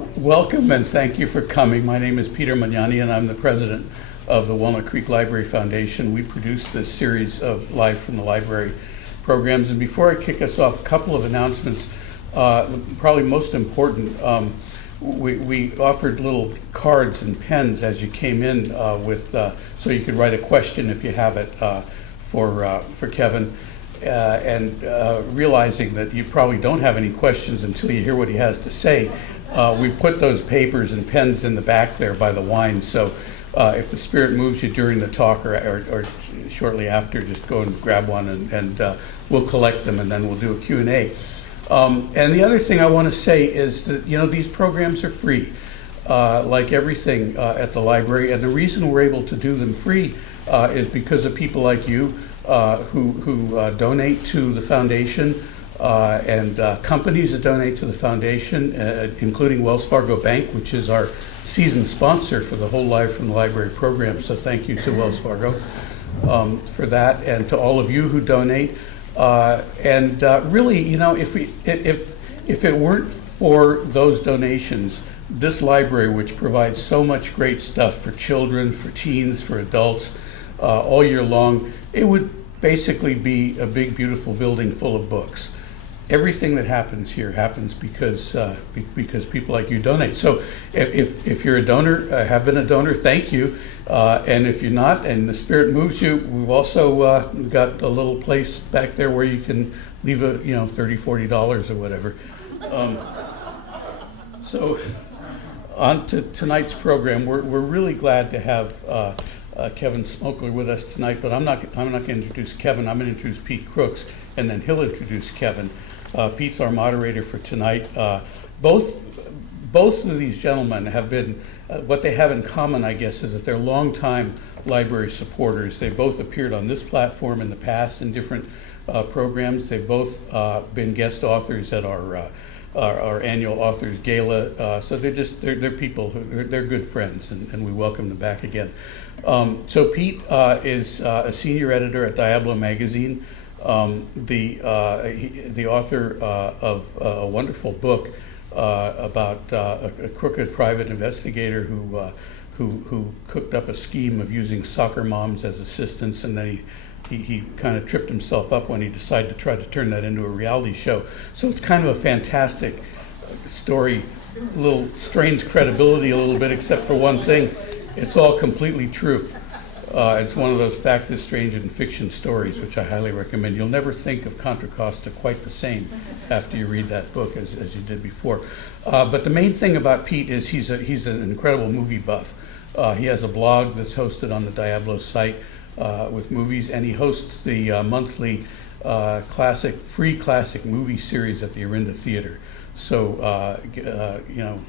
Welcome and thank you for coming. My name is Peter Magnani and I'm the president of the Walnut Creek Library Foundation. We produce this series of Live from the Library programs. And before I kick us off, a couple of announcements. Probably most important, we offered little cards and pens as you came in so you could write a question if you have it for Kevin. Realizing that you probably don't have any questions until you hear what he has to say, we put those papers and pens in the back there by the wine. So if the spirit moves you during the talk or shortly after, just go and grab one and we'll collect them and then we'll do a Q&A. And the other thing I want to say is that, these programs are free, like everything at the library. And the reason we're able to do them free is because of people like you who donate to the foundation and companies that donate to the foundation, including Wells Fargo Bank, which is our season sponsor for the whole Live from the Library program. So thank you to Wells Fargo for that, and to all of you who donate. Really, if it weren't for those donations, this library, which provides so much great stuff for children, for teens, for adults, all year long, it would basically be a big, beautiful building full of books. Everything that happens here happens because people like you donate. So if you're a donor, have been a donor, thank you. And if you're not, and the spirit moves you, we've also got a little place back there where you can leave $30, $40 or whatever. So on to tonight's program. We're really glad to have Kevin Smokler with us tonight, but I'm not going to introduce Kevin. I'm going to introduce Pete Crooks, and then he'll introduce Kevin. Pete's our moderator for tonight. Both of these gentlemen have been, what they have in common, I guess, is that they're longtime library supporters. They both appeared on this platform in the past in different programs. They've both been guest authors at our annual authors gala. So they're people they're good friends, and we welcome them back again. So Pete is a senior editor at Diablo magazine, the author of a wonderful book about a crooked private investigator who cooked up a scheme of using soccer moms as assistants, and then he kind of tripped himself up when he decided to try to turn that into a reality show. So it's kind of a fantastic story. A little strains credibility a little bit, except for one thing. It's all completely true. It's one of those fact is strange in fiction stories, which I highly recommend. You'll never think of Contra Costa quite the same after you read that book as you did before. But the main thing about Pete is he's an incredible movie buff. He has a blog that's hosted on the Diablo site with movies, and he hosts the monthly free classic movie series at the Orinda Theater. So,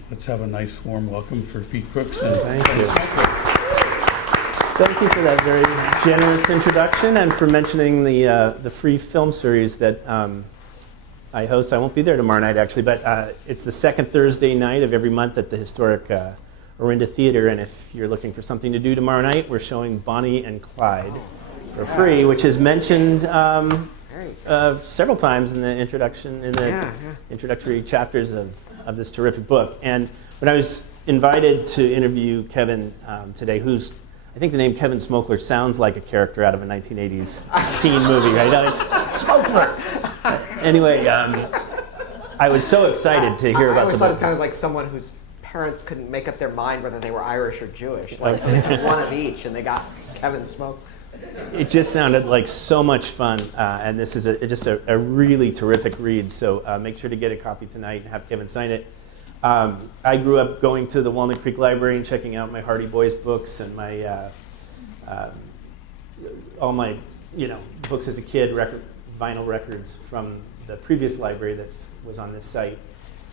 let's have a nice warm welcome for Pete Crooks. And thank you. Thank you for that very generous introduction and for mentioning the free film series that I host. I won't be there tomorrow night, actually, but it's the second Thursday night of every month at the historic Orinda Theater. And if you're looking for something to do tomorrow night, we're showing Bonnie and Clyde for free, which is mentioned several times in the introductory chapters of this terrific book. And when I was invited to interview Kevin today, I think the name Kevin Smokler sounds like a character out of a 1980s teen movie, right? Smokler! Anyway, I was so excited to hear about the book. I always thought it sounded like someone whose parents couldn't make up their mind whether they were Irish or Jewish. Like they took one of each and they got Kevin Smokler. It just sounded like so much fun, and this is just a really terrific read, so make sure to get a copy tonight and have Kevin sign it. I grew up going to the Walnut Creek Library and checking out my Hardy Boys books and my all my books as a kid, vinyl records from the previous library that was on this site.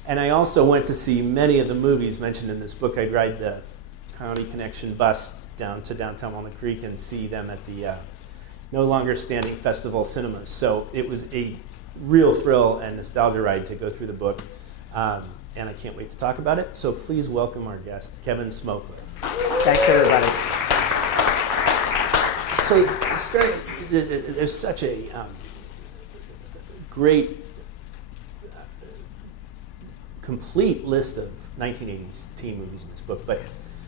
And I also went to see many of the movies mentioned in this book. I'd ride the County Connection bus down to downtown Walnut Creek and see them at the no longer standing Festival Cinemas. So it was a real thrill and nostalgia ride to go through the book. And I can't wait to talk about it. So please welcome our guest, Kevin Smokler. Thanks, everybody. So there's such a great complete list of 1980s teen movies in this book. But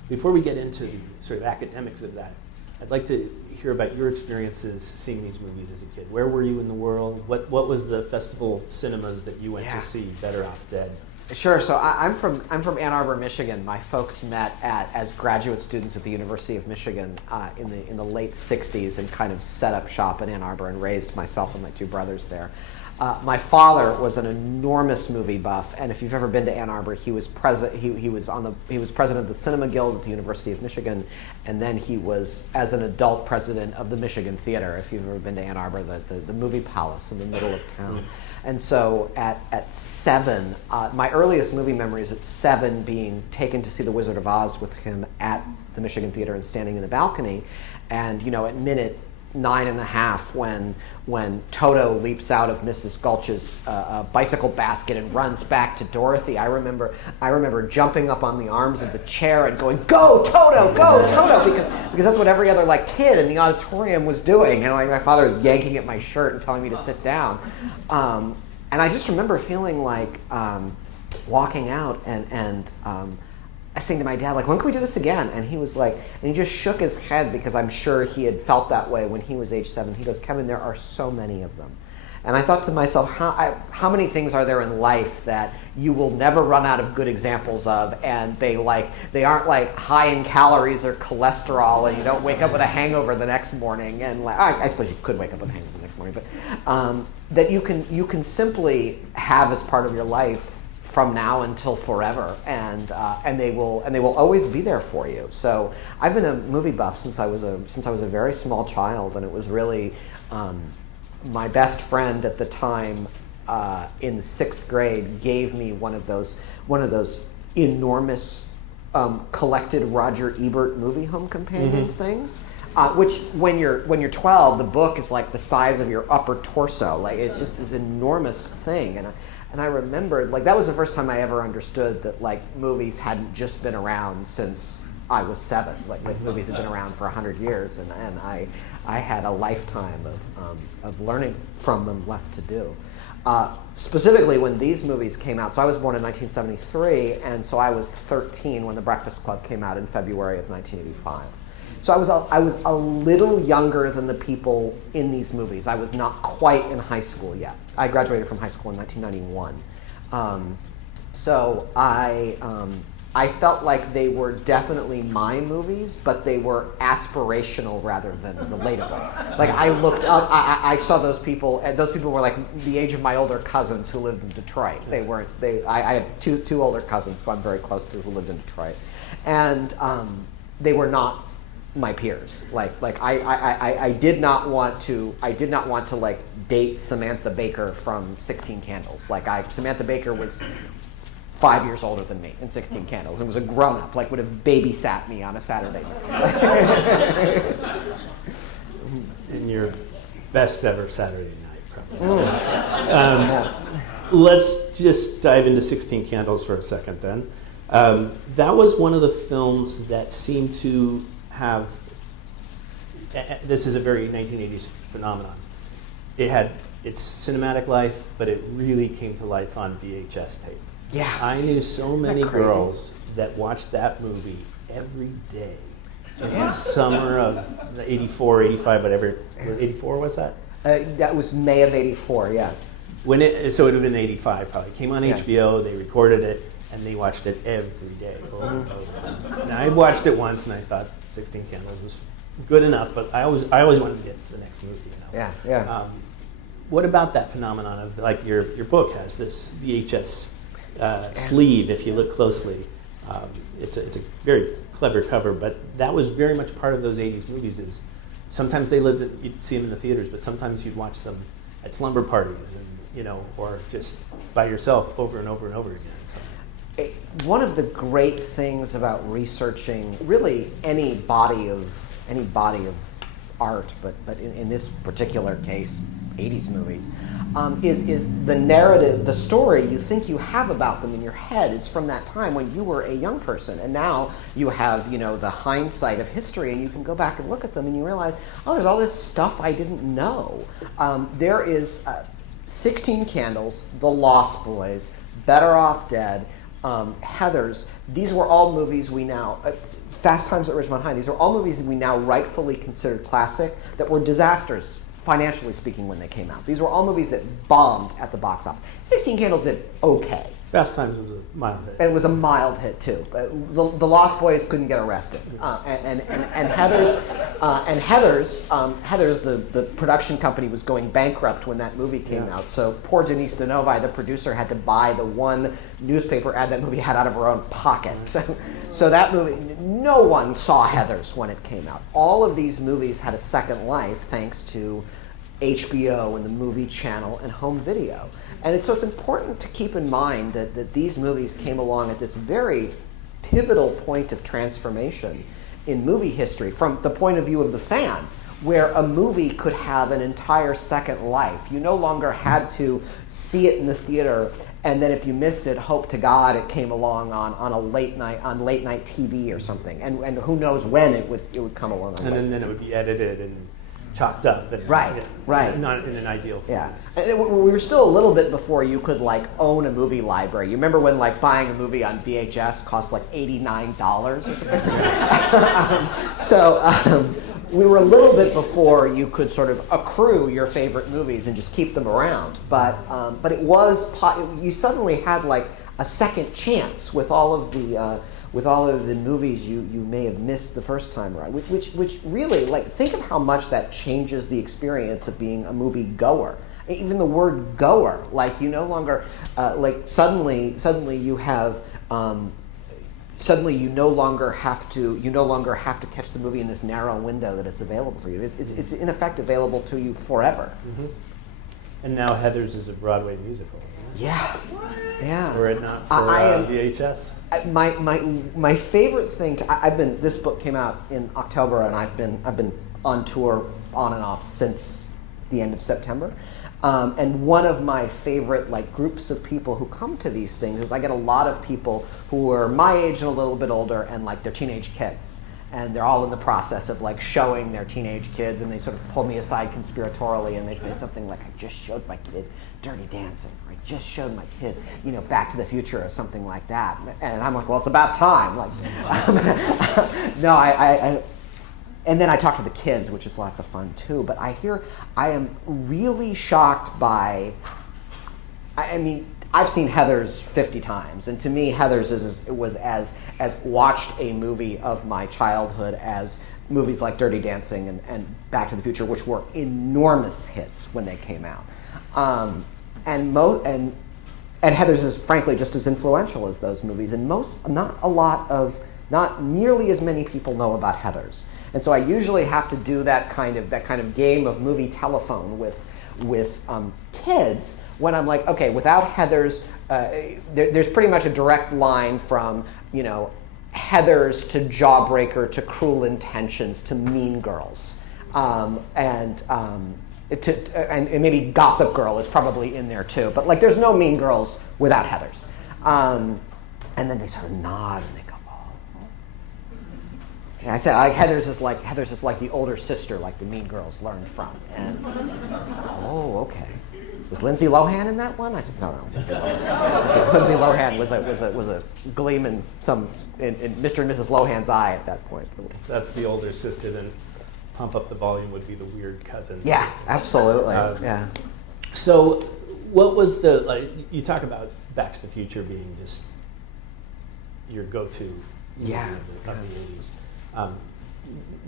before we get into the sort of academics of that, I'd like to hear about your experiences seeing these movies as a kid. Where were you in the world? What was the festival cinemas that you went to see Better Off Dead? Sure. So I'm from Ann Arbor, Michigan. My folks met as graduate students at the University of Michigan in the late '60s and kind of set up shop in Ann Arbor and raised myself and my two brothers there. My father was an enormous movie buff, and if you've ever been to Ann Arbor, he was president. He was president of the Cinema Guild at the University of Michigan, and then he was, as an adult, president of the Michigan Theater. If you've ever been to Ann Arbor, the movie palace in the middle of town. And so at 7, my earliest movie memory is at 7 being taken to see The Wizard of Oz with him at the Michigan Theater and standing in the balcony. And at minute 9.5 when Toto leaps out of Mrs. Gulch's bicycle basket and runs back to Dorothy, I remember jumping up on the arms of the chair and going, "Go Toto, go Toto!" because that's what every other kid in the auditorium was doing, and my father was yanking at my shirt and telling me to sit down, and I just remember feeling like walking out and I saying to my dad, when can we do this again? And he was and he just shook his head because I'm sure he had felt that way when he was age 7. He goes, "Kevin, there are so many of them." And I thought to myself, how many things are there in life that you will never run out of good examples of, and they aren't high in calories or cholesterol, and you don't wake up with a hangover the next morning, and I suppose you could wake up with a hangover the next morning, but that you can simply have as part of your life from now until forever, and they will always be there for you. So I've been a movie buff since I was a very small child, and it was really my best friend at the time in the 6th grade gave me one of those enormous collected Roger Ebert movie home companion things. Which when you're 12, the book is the size of your upper torso. It's just this enormous thing, and I remembered that was the first time I ever understood that movies hadn't just been around since I was 7. Movies had been around for 100 years, and I had a lifetime of learning from them left to do. Specifically when these movies came out, so I was born in 1973, and so I was 13 when The Breakfast Club came out in February of 1985. So I was a little younger than the people in these movies. I was not quite in high school yet. I graduated from high school in 1991. So I felt like they were definitely my movies, but they were aspirational rather than relatable. I looked up, I saw those people, and those people were the age of my older cousins who lived in Detroit. I had two older cousins who I'm very close to who lived in Detroit, and they were not my peers. I did not want to date Samantha Baker from 16 Candles. Samantha Baker was 5 years older than me in 16 Candles and was a grown-up, would have babysat me on a Saturday night. In your best ever Saturday night, probably. Let's just dive into 16 Candles for a second then. That was one of the films that seemed to have, this is a very 1980s phenomenon. It had its cinematic life, but it really came to life on VHS tape. Yeah. I knew so many girls that watched that movie every day in the summer of 84, 85, whatever. 84 was that? That was May of 84, yeah. So it would have been 85 probably. It came on HBO, they recorded it, and they watched it every day. And I watched it once and I thought 16 Candles was good enough, but I always wanted to get to the next movie. Yeah. What about that phenomenon of your book has this VHS sleeve, if you look closely. It's a very clever cover, but that was very much part of those 80s movies. Is sometimes you'd see them in the theaters, but sometimes you'd watch them at slumber parties, and or just by yourself over and over and over again. So. One of the great things about researching really any body of art, but in this particular case, 80s movies, is the narrative, the story you think you have about them in your head is from that time when you were a young person, and now you have the hindsight of history, and you can go back and look at them and you realize, oh, there's all this stuff I didn't know. There is 16 Candles, The Lost Boys, Better Off Dead. Heathers, these were all movies we now, Fast Times at Ridgemont High, these are all movies that we now rightfully consider classic that were disasters, financially speaking, when they came out. These were all movies that bombed at the box office. 16 Candles did okay. Fast Times was a mild hit. And it was a mild hit too. The Lost Boys couldn't get arrested, and Heathers, the production company was going bankrupt when that movie came out. So poor Denise DeNovi, the producer, had to buy the one newspaper ad that movie had out of her own pocket. So that movie, no one saw Heathers when it came out. All of these movies had a second life thanks to HBO and the Movie Channel and home video. And so it's important to keep in mind that these movies came along at this very pivotal point of transformation in movie history from the point of view of the fan, where a movie could have an entire second life. You no longer had to see it in the theater and then if you missed it, hope to God it came along on a late night TV or something. And who knows when it would come along. And then it would be edited and chopped up. And, right. Not in an ideal form. Yeah. And we were still a little bit before you could own a movie library. You remember when buying a movie on VHS cost $89 or something? We were a little bit before you could sort of accrue your favorite movies and just keep them around. But it was you suddenly had a second chance with all of the movies you may have missed the first time around, which really, think of how much that changes the experience of being a movie goer. Even the word goer, you no longer, suddenly you have, suddenly you no longer have to catch the movie in this narrow window that it's available for you. It's in effect available to you forever. Mm-hmm. And now Heathers is a Broadway musical, isn't it? Yeah. Were it not for VHS? My favorite thing this book came out in October, and I've been on tour on and off since the end of September. And one of my favorite groups of people who come to these things is I get a lot of people who are my age and a little bit older, and they're teenage kids. And they're all in the process of showing their teenage kids, and they sort of pull me aside conspiratorially, and they say something like, "I just showed my kid Dirty Dancing," or "I just showed my kid, Back to the Future," or something like that. And I'm like, well, it's about time. No, and then I talk to the kids, which is lots of fun too. But I am really shocked by, I've seen Heathers 50 times, and to me, Heathers was as watched a movie of my childhood as movies like Dirty Dancing and Back to the Future, which were enormous hits when they came out. And Heathers is frankly just as influential as those movies, and not nearly as many people know about Heathers. And so I usually have to do that kind of game of movie telephone with kids when I'm like, okay, without Heathers, there's pretty much a direct line from Heathers to Jawbreaker to Cruel Intentions to Mean Girls, and maybe Gossip Girl is probably in there too. But there's no Mean Girls without Heathers. And then they sort of nod and they go, oh. And I said, Heathers is like the older sister, the Mean Girls learned from. And oh, okay. Was Lindsay Lohan in that one? I said, no. Lindsay Lohan was a gleam in Mr. and Mrs. Lohan's eye at that point. That's the older sister. Then Pump Up the Volume would be the weird cousin. Yeah, absolutely. Yeah. So, what was you talk about Back to the Future being just your go-to movie of the 80s.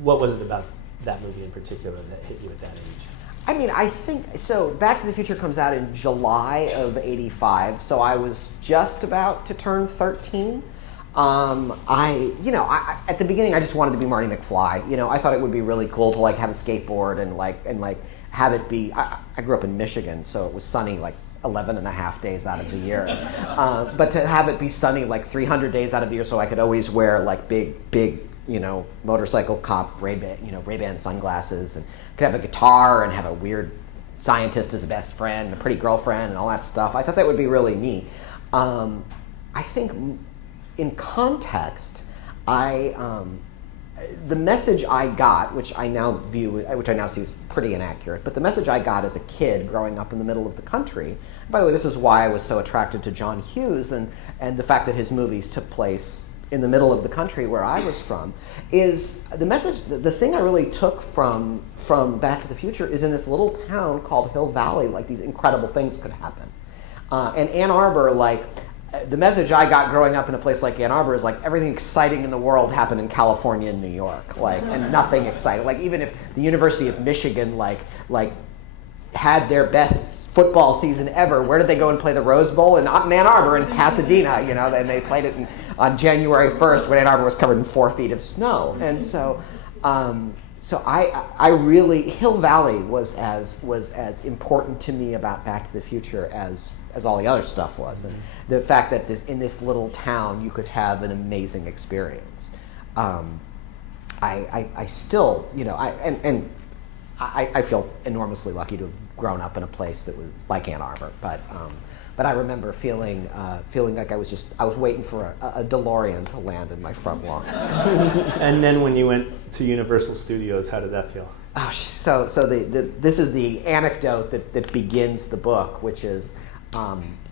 What was it about that movie in particular that hit you at that age? I think so. Back to the Future comes out in July of '85, so I was just about to turn 13. At the beginning, I just wanted to be Marty McFly. I thought it would be really cool to have a skateboard and have it be. I grew up in Michigan, so it was sunny 11 and a half days out of the year. But to have it be sunny 300 days out of the year, so I could always wear big motorcycle cop Ray-Ban sunglasses, and could have a guitar and have a weird scientist as a best friend, and a pretty girlfriend, and all that stuff. I thought that would be really neat. I think in context, I the message I got, which I now see as pretty inaccurate, but the message I got as a kid growing up in the middle of the country, by the way, this is why I was so attracted to John Hughes and the fact that his movies took place in the middle of the country where I was from, is the message, the thing I really took from Back to the Future is in this little town called Hill Valley, like these incredible things could happen. And Ann Arbor, like, the message I got growing up in a place like Ann Arbor is like everything exciting in the world happened in California and New York, like, and nothing exciting. Like even if the University of Michigan like had their best football season ever, where did they go and play the Rose Bowl? Not in Ann Arbor, in Pasadena, you know, and they played it on January 1st when Ann Arbor was covered in 4 feet of snow. And so I really, Hill Valley was as important to me about Back to the Future as all the other stuff was. And the fact that in this little town you could have an amazing experience. I still, you know, I feel enormously lucky to have grown up in a place that was like Ann Arbor, but I remember feeling like I was waiting for a DeLorean to land in my front lawn. And then when you went to Universal Studios, how did that feel? Oh, so this is the anecdote that begins the book, which is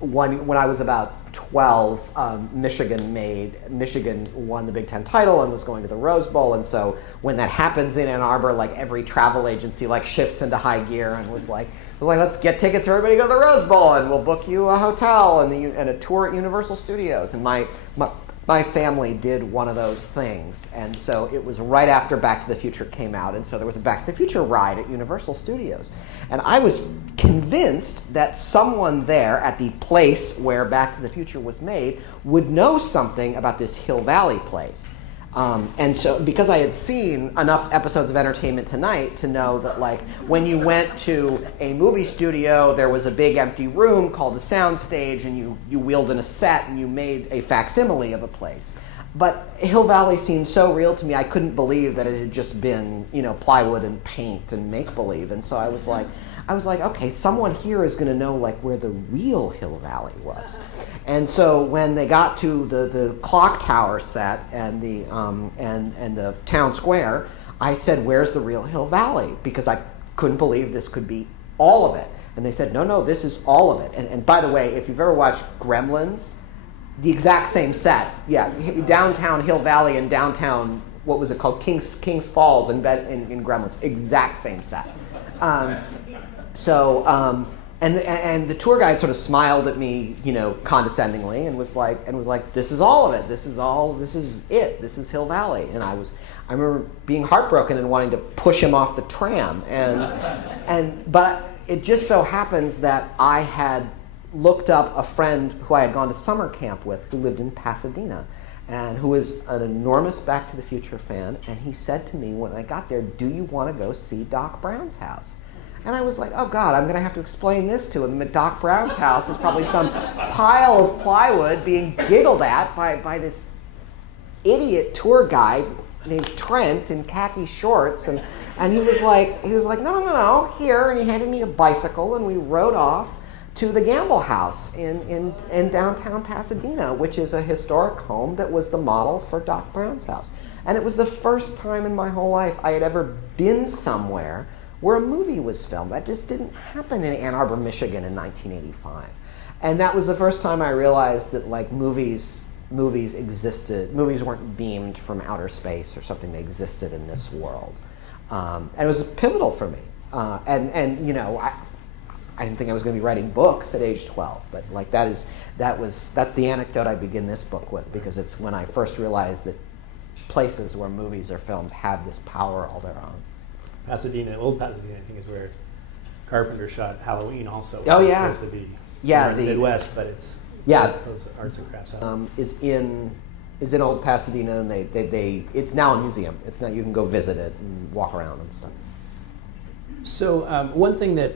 when I was about 12, Michigan won the Big Ten title and was going to the Rose Bowl, and so when that happens in Ann Arbor, like every travel agency like shifts into high gear and was like, let's get tickets for everybody to go to the Rose Bowl, and we'll book you a hotel and a tour at Universal Studios. And my family did one of those things, and so it was right after Back to the Future came out, and so there was a Back to the Future ride at Universal Studios. And I was convinced that someone there at the place where Back to the Future was made would know something about this Hill Valley place. And so, because I had seen enough episodes of Entertainment Tonight to know that, like, when you went to a movie studio, there was a big empty room called the sound stage, and you wheeled in a set and you made a facsimile of a place. But Hill Valley seemed so real to me, I couldn't believe that it had just been, you know, plywood and paint and make-believe. And so I was like, okay, someone here is going to know, like, where the real Hill Valley was. And so when they got to the clock tower set and the town square, I said, "Where's the real Hill Valley?" Because I couldn't believe this could be all of it. And they said, "No, this is all of it." And by the way, if you've ever watched Gremlins, the exact same set. Yeah, downtown Hill Valley and downtown, what was it called, Kings Falls in Gremlins, exact same set. And the tour guide sort of smiled at me, you know, condescendingly, and was like, "This is all of it. This is it. This is Hill Valley." And I remember being heartbroken and wanting to push him off the tram. But it just so happens that I had looked up a friend who I had gone to summer camp with, who lived in Pasadena, and who was an enormous Back to the Future fan. And he said to me when I got there, "Do you want to go see Doc Brown's house?" And I was like, oh God, I'm going to have to explain this to him. At Doc Brown's house is probably some pile of plywood being giggled at by this idiot tour guide named Trent in khaki shorts. And he was like, no, here. And he handed me a bicycle, and we rode off to the Gamble House in downtown Pasadena, which is a historic home that was the model for Doc Brown's house. And it was the first time in my whole life I had ever been somewhere where a movie was filmed. That just didn't happen in Ann Arbor, Michigan in 1985. And that was the first time I realized that, like, movies existed. Movies weren't beamed from outer space or something. They existed in this world. And it was pivotal for me. And you know, I didn't think I was going to be writing books at age 12, but like that's the anecdote I begin this book with, because it's when I first realized that places where movies are filmed have this power all their own. Pasadena, old Pasadena, I think, is where Carpenter shot Halloween also. Oh, yeah. It's supposed to be the Midwest, but it's those arts and crafts. Is in old Pasadena, and they it's now a museum. It's now, you can go visit it and walk around and stuff. So one thing that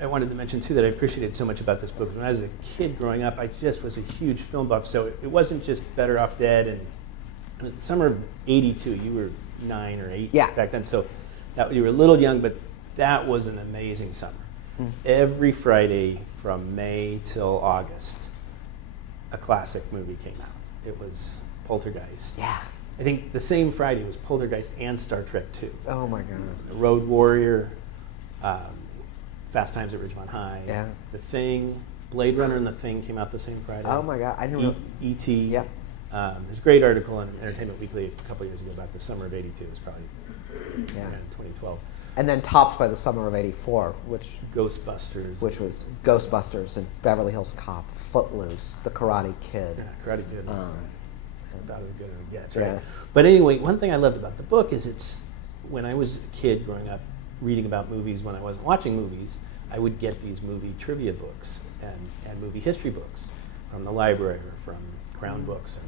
I wanted to mention too that I appreciated so much about this book is when I was a kid growing up, I just was a huge film buff. So it wasn't just Better Off Dead, and it was the summer of '82. You were 9 or 8 back then, so you were a little young, but that was an amazing summer. Every Friday from May till August, a classic movie came out. It was Poltergeist. Yeah. I think the same Friday was Poltergeist and Star Trek 2. Oh my God. Road Warrior, Fast Times at Ridgemont High, Yeah. The Thing, Blade Runner and The Thing came out the same Friday. Oh my God. I knew it. E.T. Yep. There's a great article in Entertainment Weekly a couple years ago about the summer of '82. It was probably Yeah. 2012. And then topped by the summer of '84, which Ghostbusters. was Ghostbusters and Beverly Hills Cop, Footloose, The Karate Kid. Yeah, Karate Kid is about as good as it gets, right? Yeah. But anyway, one thing I loved about the book is it's, when I was a kid growing up, reading about movies when I wasn't watching movies, I would get these movie trivia books and movie history books from the library or from Crown Books,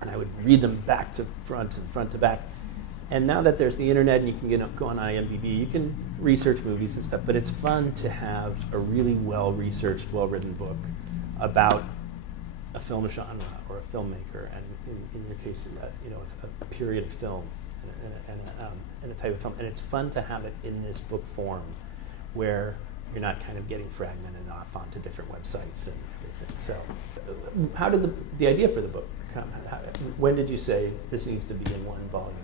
and I would read them back to front and front to back. And now that there's the internet and you can go on IMDb, you can research movies and stuff, but it's fun to have a really well-researched, well-written book about a film genre or a filmmaker, and in your case, a period of film and a type of film. And it's fun to have it in this book form where you're not kind of getting fragmented off onto different websites and everything. So how did the idea for the book come? When did you say this needs to be in one volume?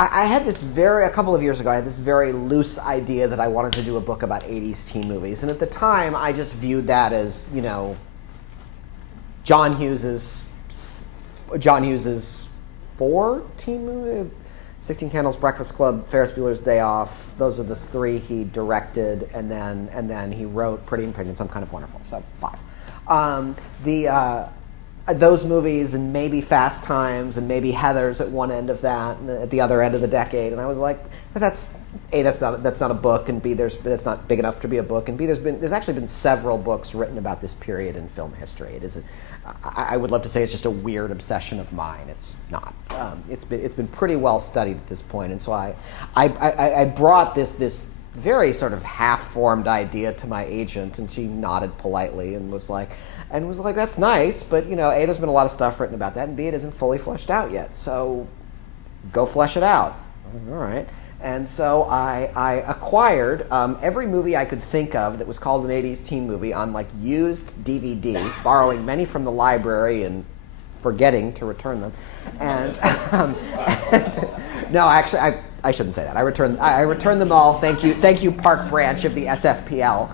I had this a couple of years ago, I had this very loose idea that I wanted to do a book about 80s teen movies. And at the time, I just viewed that as, John Hughes's 4 teen movie, 16 Candles, Breakfast Club, Ferris Bueller's Day Off. Those are the 3 he directed, and then he wrote Pretty in Pig and Some Kind of Wonderful. So 5. Those movies, and maybe Fast Times, and maybe Heathers at one end of that, and at the other end of the decade. And I was like, but that's not a book, and B, that's not big enough to be a book, and B, there's actually been several books written about this period in film history. It is I would love to say it's just a weird obsession of mine. It's not. It's been pretty well studied at this point, and so I brought this very sort of half-formed idea to my agent, and she nodded politely and was like, that's nice, but A, there's been a lot of stuff written about that, and B, it isn't fully fleshed out yet. So go flesh it out. All right. And so I acquired every movie I could think of that was called an 80s teen movie on used DVD, borrowing many from the library and forgetting to return them. And no, actually, I shouldn't say that. I returned them all. Thank you, Park Branch of the SFPL,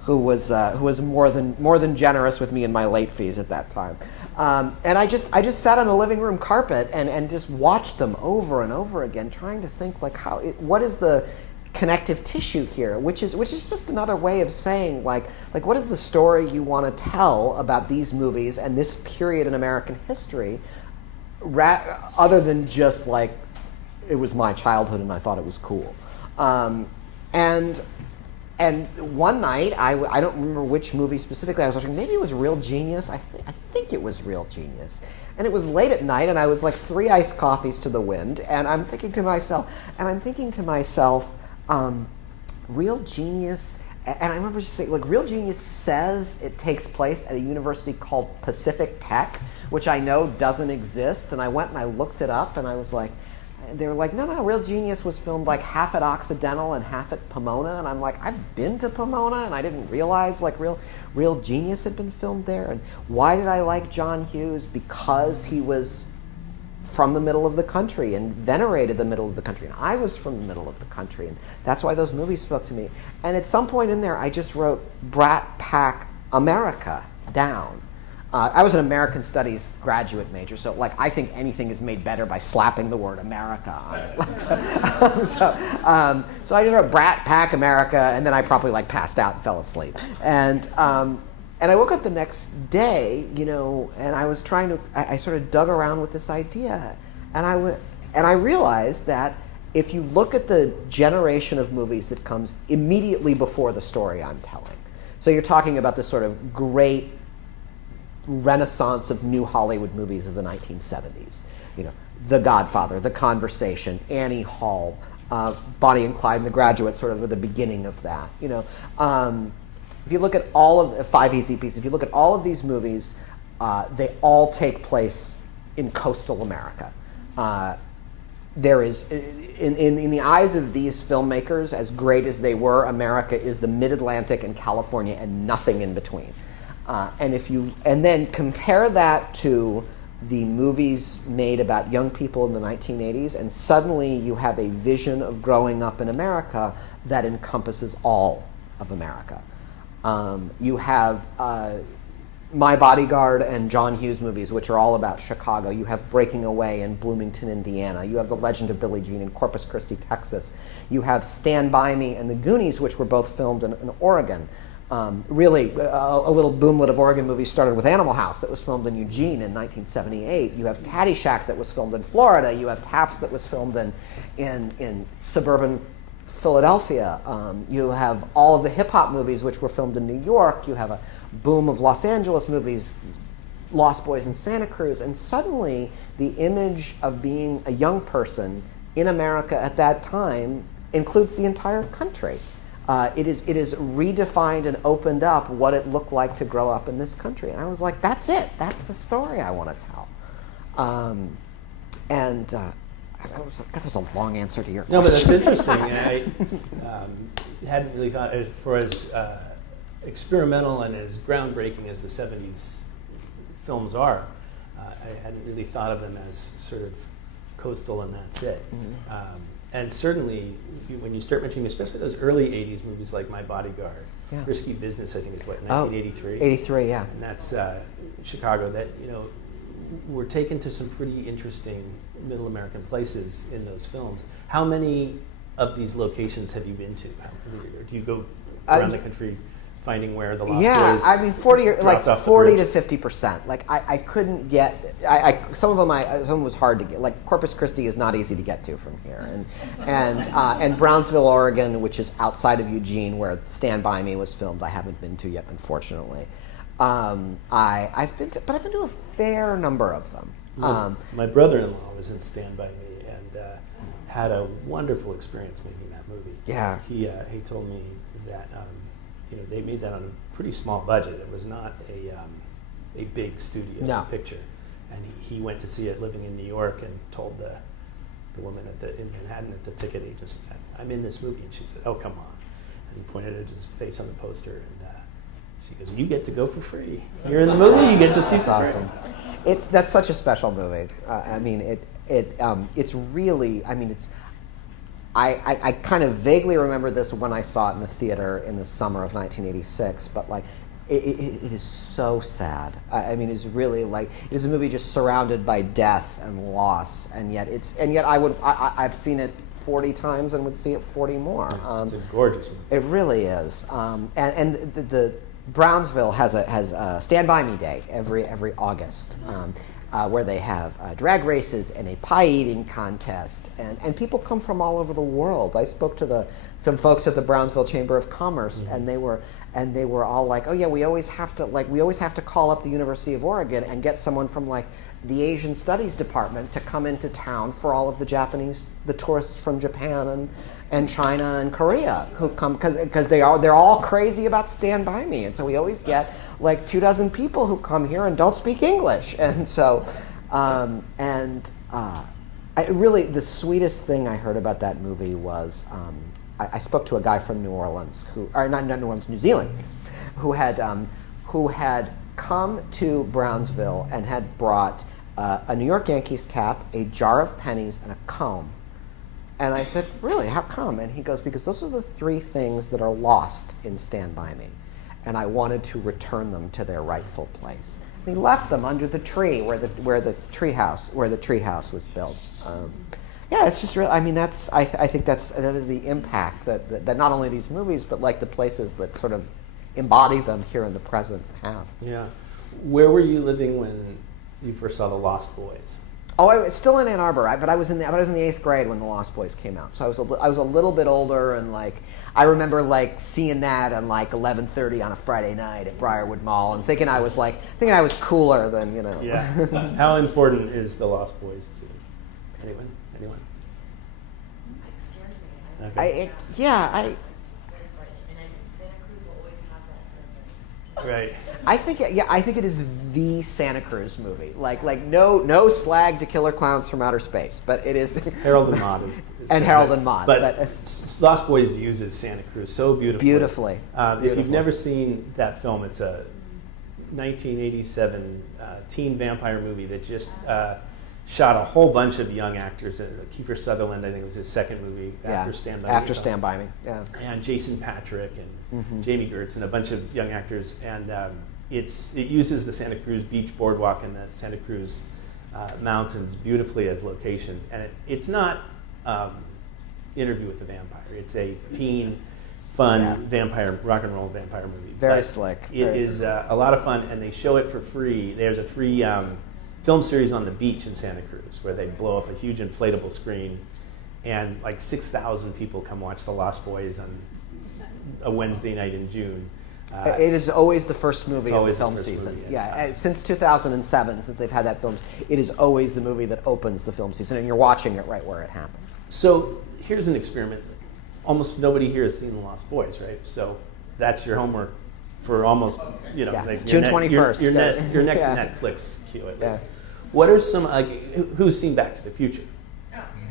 who was more than generous with me in my late fees at that time. And I just sat on the living room carpet and just watched them over and over again, trying to think what is the connective tissue here, which is just another way of saying what is the story you want to tell about these movies and this period in American history, other than just it was my childhood and I thought it was cool. And one night, I don't remember which movie specifically I was watching. Maybe it was Real Genius. I think it was Real Genius. And it was late at night, and I was 3 iced coffees to the wind, and I'm thinking to myself, Real Genius, and I remember just saying, Real Genius says it takes place at a university called Pacific Tech, which I know doesn't exist, and I went and I looked it up, and I was like, they were like, no, Real Genius was filmed half at Occidental and half at Pomona. And I'm like, I've been to Pomona, and I didn't realize Real Genius had been filmed there. And why did I like John Hughes? Because he was from the middle of the country and venerated the middle of the country. And I was from the middle of the country, and that's why those movies spoke to me. And at some point in there, I just wrote Brat Pack America down. I was an American Studies graduate major, so I think anything is made better by slapping the word America on it. So I just wrote Brat Pack America, and then I probably passed out and fell asleep. And I woke up the next day, and I was I sort of dug around with this idea, and I realized that if you look at the generation of movies that comes immediately before the story I'm telling, so you're talking about this sort of great renaissance of new Hollywood movies of the 1970s. The Godfather, The Conversation, Annie Hall, Bonnie and Clyde and The Graduate, sort of at the beginning of that. If you look at all of 5 Easy Pieces, if you look at all of these movies, they all take place in coastal America. There is, in the eyes of these filmmakers, as great as they were, America is the Mid-Atlantic and California and nothing in between. And then compare that to the movies made about young people in the 1980s, and suddenly you have a vision of growing up in America that encompasses all of America. You have My Bodyguard and John Hughes movies, which are all about Chicago. You have Breaking Away in Bloomington, Indiana. You have The Legend of Billie Jean in Corpus Christi, Texas. You have Stand By Me and The Goonies, which were both filmed in Oregon. Really, a little boomlet of Oregon movies started with Animal House that was filmed in Eugene in 1978. You have Caddyshack that was filmed in Florida. You have Taps that was filmed in suburban Philadelphia. You have all of the hip-hop movies which were filmed in New York. You have a boom of Los Angeles movies, Lost Boys in Santa Cruz. And suddenly, the image of being a young person in America at that time includes the entire country. It is redefined and opened up what it looked like to grow up in this country. And I was like, that's it. That's the story I want to tell. That was a long answer to your question. No, but that's interesting. I hadn't really thought, for as experimental and as groundbreaking as the 70s films are, I hadn't really thought of them as sort of coastal and that's it. Mm-hmm. And certainly, when you start mentioning, especially those early 80s movies like My Bodyguard, yeah. Risky Business, I think is what, 1983? 83, yeah. And that's Chicago, that, were taken to some pretty interesting middle American places in those films. How many of these locations have you been to? Or do you go around the country finding where the Lost Boys? Yeah, I mean, 40 to 50%. Like I couldn't get. Some of them was hard to get. Like Corpus Christi is not easy to get to from here, and Brownsville, Oregon, which is outside of Eugene, where Stand By Me was filmed. I haven't been to yet, unfortunately. I've been to a fair number of them. My brother-in-law was in Stand By Me and had a wonderful experience making that movie. Yeah, he told me that they made that on a pretty small budget. It was not a big studio picture, and he went to see it living in New York and told the woman in Manhattan at the ticket agent, "I'm in this movie," and she said, "Oh, come on," and he pointed at his face on the poster and. She goes, "You get to go for free. You're in the movie. You get to see for free." Awesome. That's such a special movie. I mean, it's really. I mean, it's. I kind of vaguely remember this when I saw it in the theater in the summer of 1986. But like, it is so sad. I mean, it's really like it is a movie just surrounded by death and loss, and yet I've seen it 40 times and would see it 40 more. It's a gorgeous movie. It really is. And the Brownsville has a Stand By Me Day every August, where they have drag races and a pie eating contest, and people come from all over the world. I spoke to some folks at the Brownsville Chamber of Commerce, mm-hmm. and they were all like, "Oh yeah, we always have to call up the University of Oregon and get someone from like the Asian Studies department to come into town for all of the tourists from Japan and China and Korea who come because they're all crazy about Stand By Me, and so we always get like 24 people who come here and don't speak English, and so really the sweetest thing I heard about that movie was I spoke to a guy from New Orleans New Zealand, who had come to Brownsville and had brought a New York Yankees cap, a jar of pennies, and a comb. And I said, "Really? How come?" And he goes, "Because those are the three things that are lost in Stand By Me, and I wanted to return them to their rightful place." And he left them under the tree where the treehouse was built. Yeah, it's just real. I mean, I think that is the impact that not only these movies but like the places that sort of embody them here in the present have. Yeah. Where were you living when you first saw The Lost Boys? Oh, I was still in Ann Arbor, but I was in the 8th grade when The Lost Boys came out. So I was a little bit older, and like I remember like seeing that at like 11:30 on a Friday night at Briarwood Mall, and thinking I was cooler than Yeah. How important is The Lost Boys to you? Anyone? It scared me. Okay. Santa Cruz will always have that. Right. I think it is the Santa Cruz movie. Like no slag to Killer Clowns from Outer Space, but it is Harold and Maude is and Harold and Maude. But Lost Boys uses Santa Cruz so beautifully. Beautifully. If you've never seen that film, it's a 1987 teen vampire movie that just shot a whole bunch of young actors. Kiefer Sutherland, I think, was his second movie after Stand By Me. After Stand By Me, yeah. And Jason Patric and Jamie Gertz and a bunch of young actors. And it uses the Santa Cruz Beach Boardwalk and the Santa Cruz mountains beautifully as locations. And it's not Interview with the Vampire. It's a teen, fun vampire, rock and roll vampire movie. Very slick. It is a lot of fun, and they show it for free. There's a free film series on the beach in Santa Cruz where they blow up a huge inflatable screen, and like 6,000 people come watch The Lost Boys on a Wednesday night in June. It is always the first movie of the film first season. movie, yeah, since 2007, since they've had that film, it is always the movie that opens the film season, and you're watching it right where it happened. So here's an experiment. Almost nobody here has seen The Lost Boys, right? So that's your homework for almost, like June 21st. Your next Netflix queue at least. What are some, who's seen Back to the Future?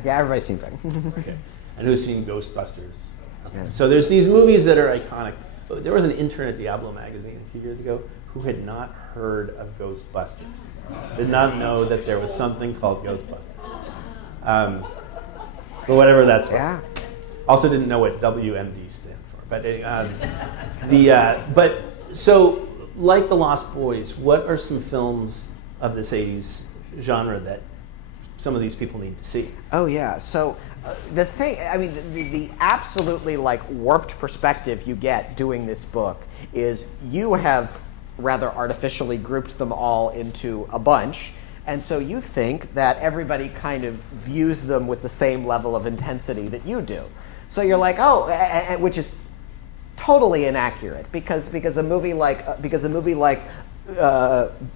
Yeah, everybody's seen it. Okay. And who's seen Ghostbusters? Okay. So there's these movies that are iconic. There was an intern at Diablo magazine a few years ago who had not heard of Ghostbusters, did not know that there was something called Ghostbusters. For whatever that's worth. Yeah. Also didn't know what WMD stand for. But so like The Lost Boys, what are some films of this 80s genre that some of these people need to see? Oh yeah. So the thing, I mean, the absolutely like warped perspective you get doing this book is you have rather artificially grouped them all into a bunch. And so you think that everybody kind of views them with the same level of intensity that you do. So you're like, which is totally inaccurate because a movie like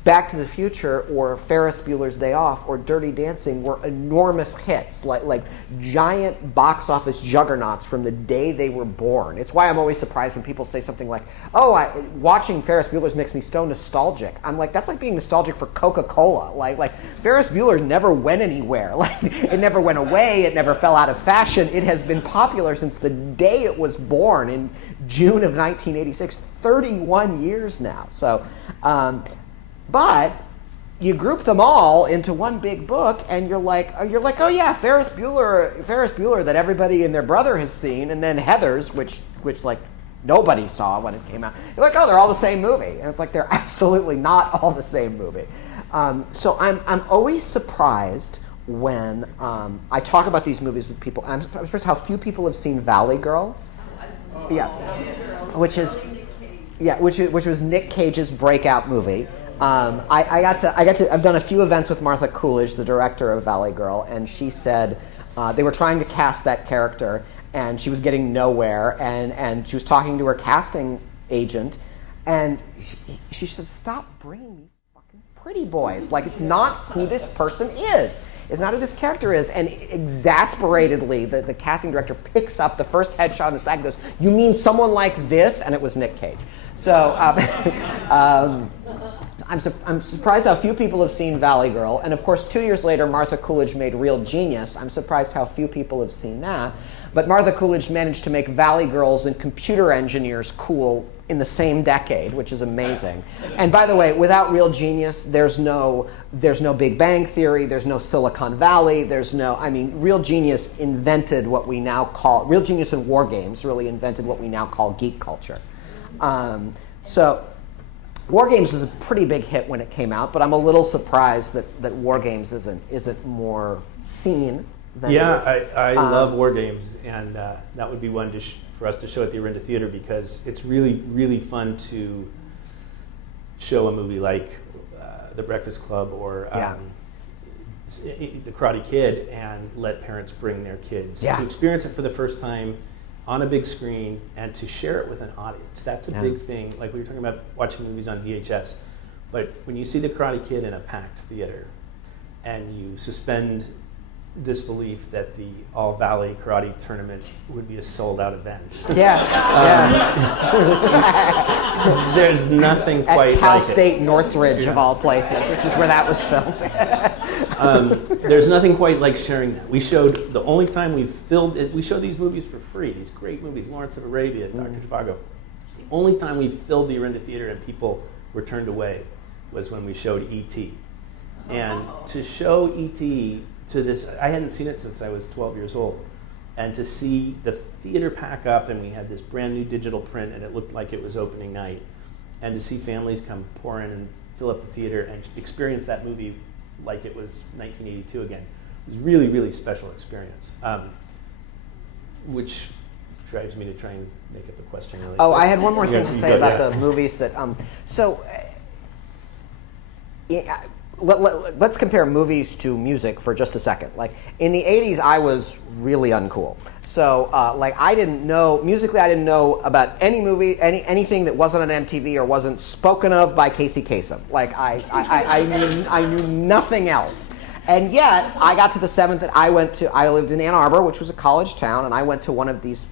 Back to the Future or Ferris Bueller's Day Off or Dirty Dancing were enormous hits, like giant box office juggernauts from the day they were born. It's why I'm always surprised when people say something like, watching Ferris Bueller's makes me so nostalgic. I'm like, that's like being nostalgic for Coca-Cola. Like Ferris Bueller never went anywhere. Like it never went away, it never fell out of fashion. It has been popular since the day it was born in June of 1986, 31 years now. So, but you group them all into one big book, and you're like, oh yeah, Ferris Bueller that everybody and their brother has seen, and then Heathers, which like nobody saw when it came out. You're like, oh, they're all the same movie, and it's like they're absolutely not all the same movie. So I'm always surprised when I talk about these movies with people. I'm surprised how few people have seen Valley Girl. Yeah, which was Nick Cage's breakout movie. I've done a few events with Martha Coolidge, the director of Valley Girl, and she said they were trying to cast that character, and she was getting nowhere, and she was talking to her casting agent, and she said, "Stop bringing me fucking pretty boys. Like, it's not who this person is. It's not who this character is." And exasperatedly, the casting director picks up the first headshot on the stack and goes, "You mean someone like this?" And it was Nick Cage. So I'm surprised how few people have seen Valley Girl. And of course, 2 years later, Martha Coolidge made Real Genius. I'm surprised how few people have seen that. But Martha Coolidge managed to make Valley Girls and Computer Engineers cool in the same decade, which is amazing. And by the way, without Real Genius, there's no Big Bang Theory, there's no Silicon Valley, Real Genius invented what we now call, Real Genius and War Games really invented what we now call geek culture. So War Games was a pretty big hit when it came out, but I'm a little surprised that War Games isn't more seen than it is. I love War Games, and that would be one for us to show at the Orinda Theater, because it's really, really fun to show a movie like The Breakfast Club or The Karate Kid and let parents bring their kids to experience it for the first time on a big screen and to share it with an audience. That's a big thing. Like we were talking about watching movies on VHS, but when you see The Karate Kid in a packed theater and you suspend disbelief that the All Valley Karate Tournament would be a sold-out event. Yes. There's nothing quite at Cal like State it. Northridge, of all places, which is where that was filmed. There's nothing quite like sharing that. We showed, the only time we filmed it, we showed these movies for free, these great movies, Lawrence of Arabia, Dr. Zhivago. The only time we filled the Orinda Theater and people were turned away was when we showed E.T. And to show E.T. to this, I hadn't seen it since I was 12 years old. And to see the theater pack up, and we had this brand new digital print, and it looked like it was opening night. And to see families come pour in and fill up the theater and experience that movie like it was 1982 again, it was really, really special experience. Which drives me to try and make up a question. Really Oh, quick. I had one more thing to say about yeah. the movies that. Let's compare movies to music for just a second. Like in the '80s, I was really uncool. So I didn't know musically. I didn't know about any movie, anything that wasn't on MTV or wasn't spoken of by Casey Kasem. Like I knew nothing else. And yet, I got to the 7th that I lived in Ann Arbor, which was a college town, and I went to one of these,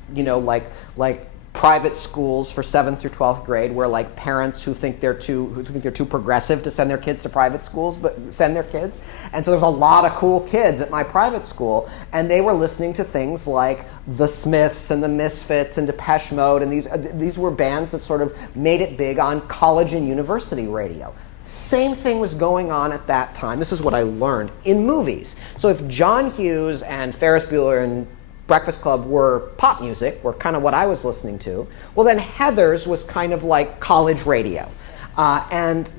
like private schools for 7th through 12th grade, where like parents who think they're too progressive to send their kids to private schools, but send their kids. And so there's a lot of cool kids at my private school, and they were listening to things like the Smiths and the Misfits and Depeche Mode, and these were bands that sort of made it big on college and university radio. Same thing was going on at that time. This is what I learned in movies. So if John Hughes and Ferris Bueller and Breakfast Club were pop music, were kind of what I was listening to, well then Heathers was kind of like college radio. And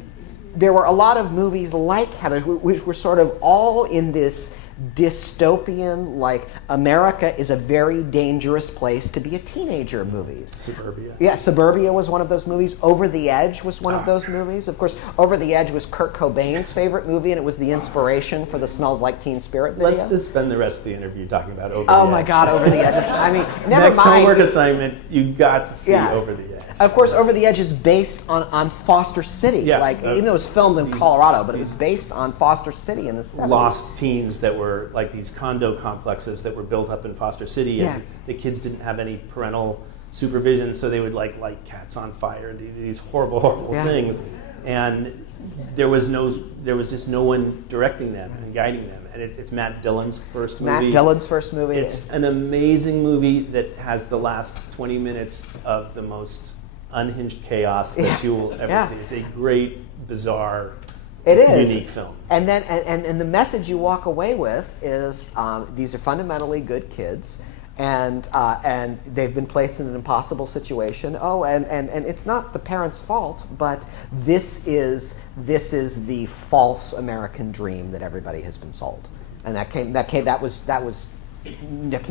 there were a lot of movies like Heathers, which were sort of all in this dystopian, like America is a very dangerous place to be a teenager movies. Suburbia. Yeah, Suburbia was one of those movies. Over the Edge was one of those movies. Of course, Over the Edge was Kurt Cobain's favorite movie, and it was the inspiration for the Smells Like Teen Spirit video. Let's just spend the rest of the interview talking about Over the Oh Edge. my God, Over the Edge. I mean, never Next mind. homework assignment, you got to see Yeah. Over the Edge. Of course, Over the Edge is based on Foster City. Yeah, Even though it was filmed in Colorado, but it was based on Foster City in the 70s. Lost teens that were like these condo complexes that were built up in Foster City, and Yeah. the kids didn't have any parental supervision, so they would like light cats on fire and do these horrible Yeah. things. And there was just no one directing them and guiding them. And it's Matt Dillon's first movie. Matt Dillon's first movie. It's an amazing movie that has the last 20 minutes of the most unhinged chaos that you will ever see. It's a great, bizarre, It is. unique film. And then, and the message you walk away with is these are fundamentally good kids, and they've been placed in an impossible situation. Oh, and it's not the parents' fault, but this is the false American dream that everybody has been sold, and that came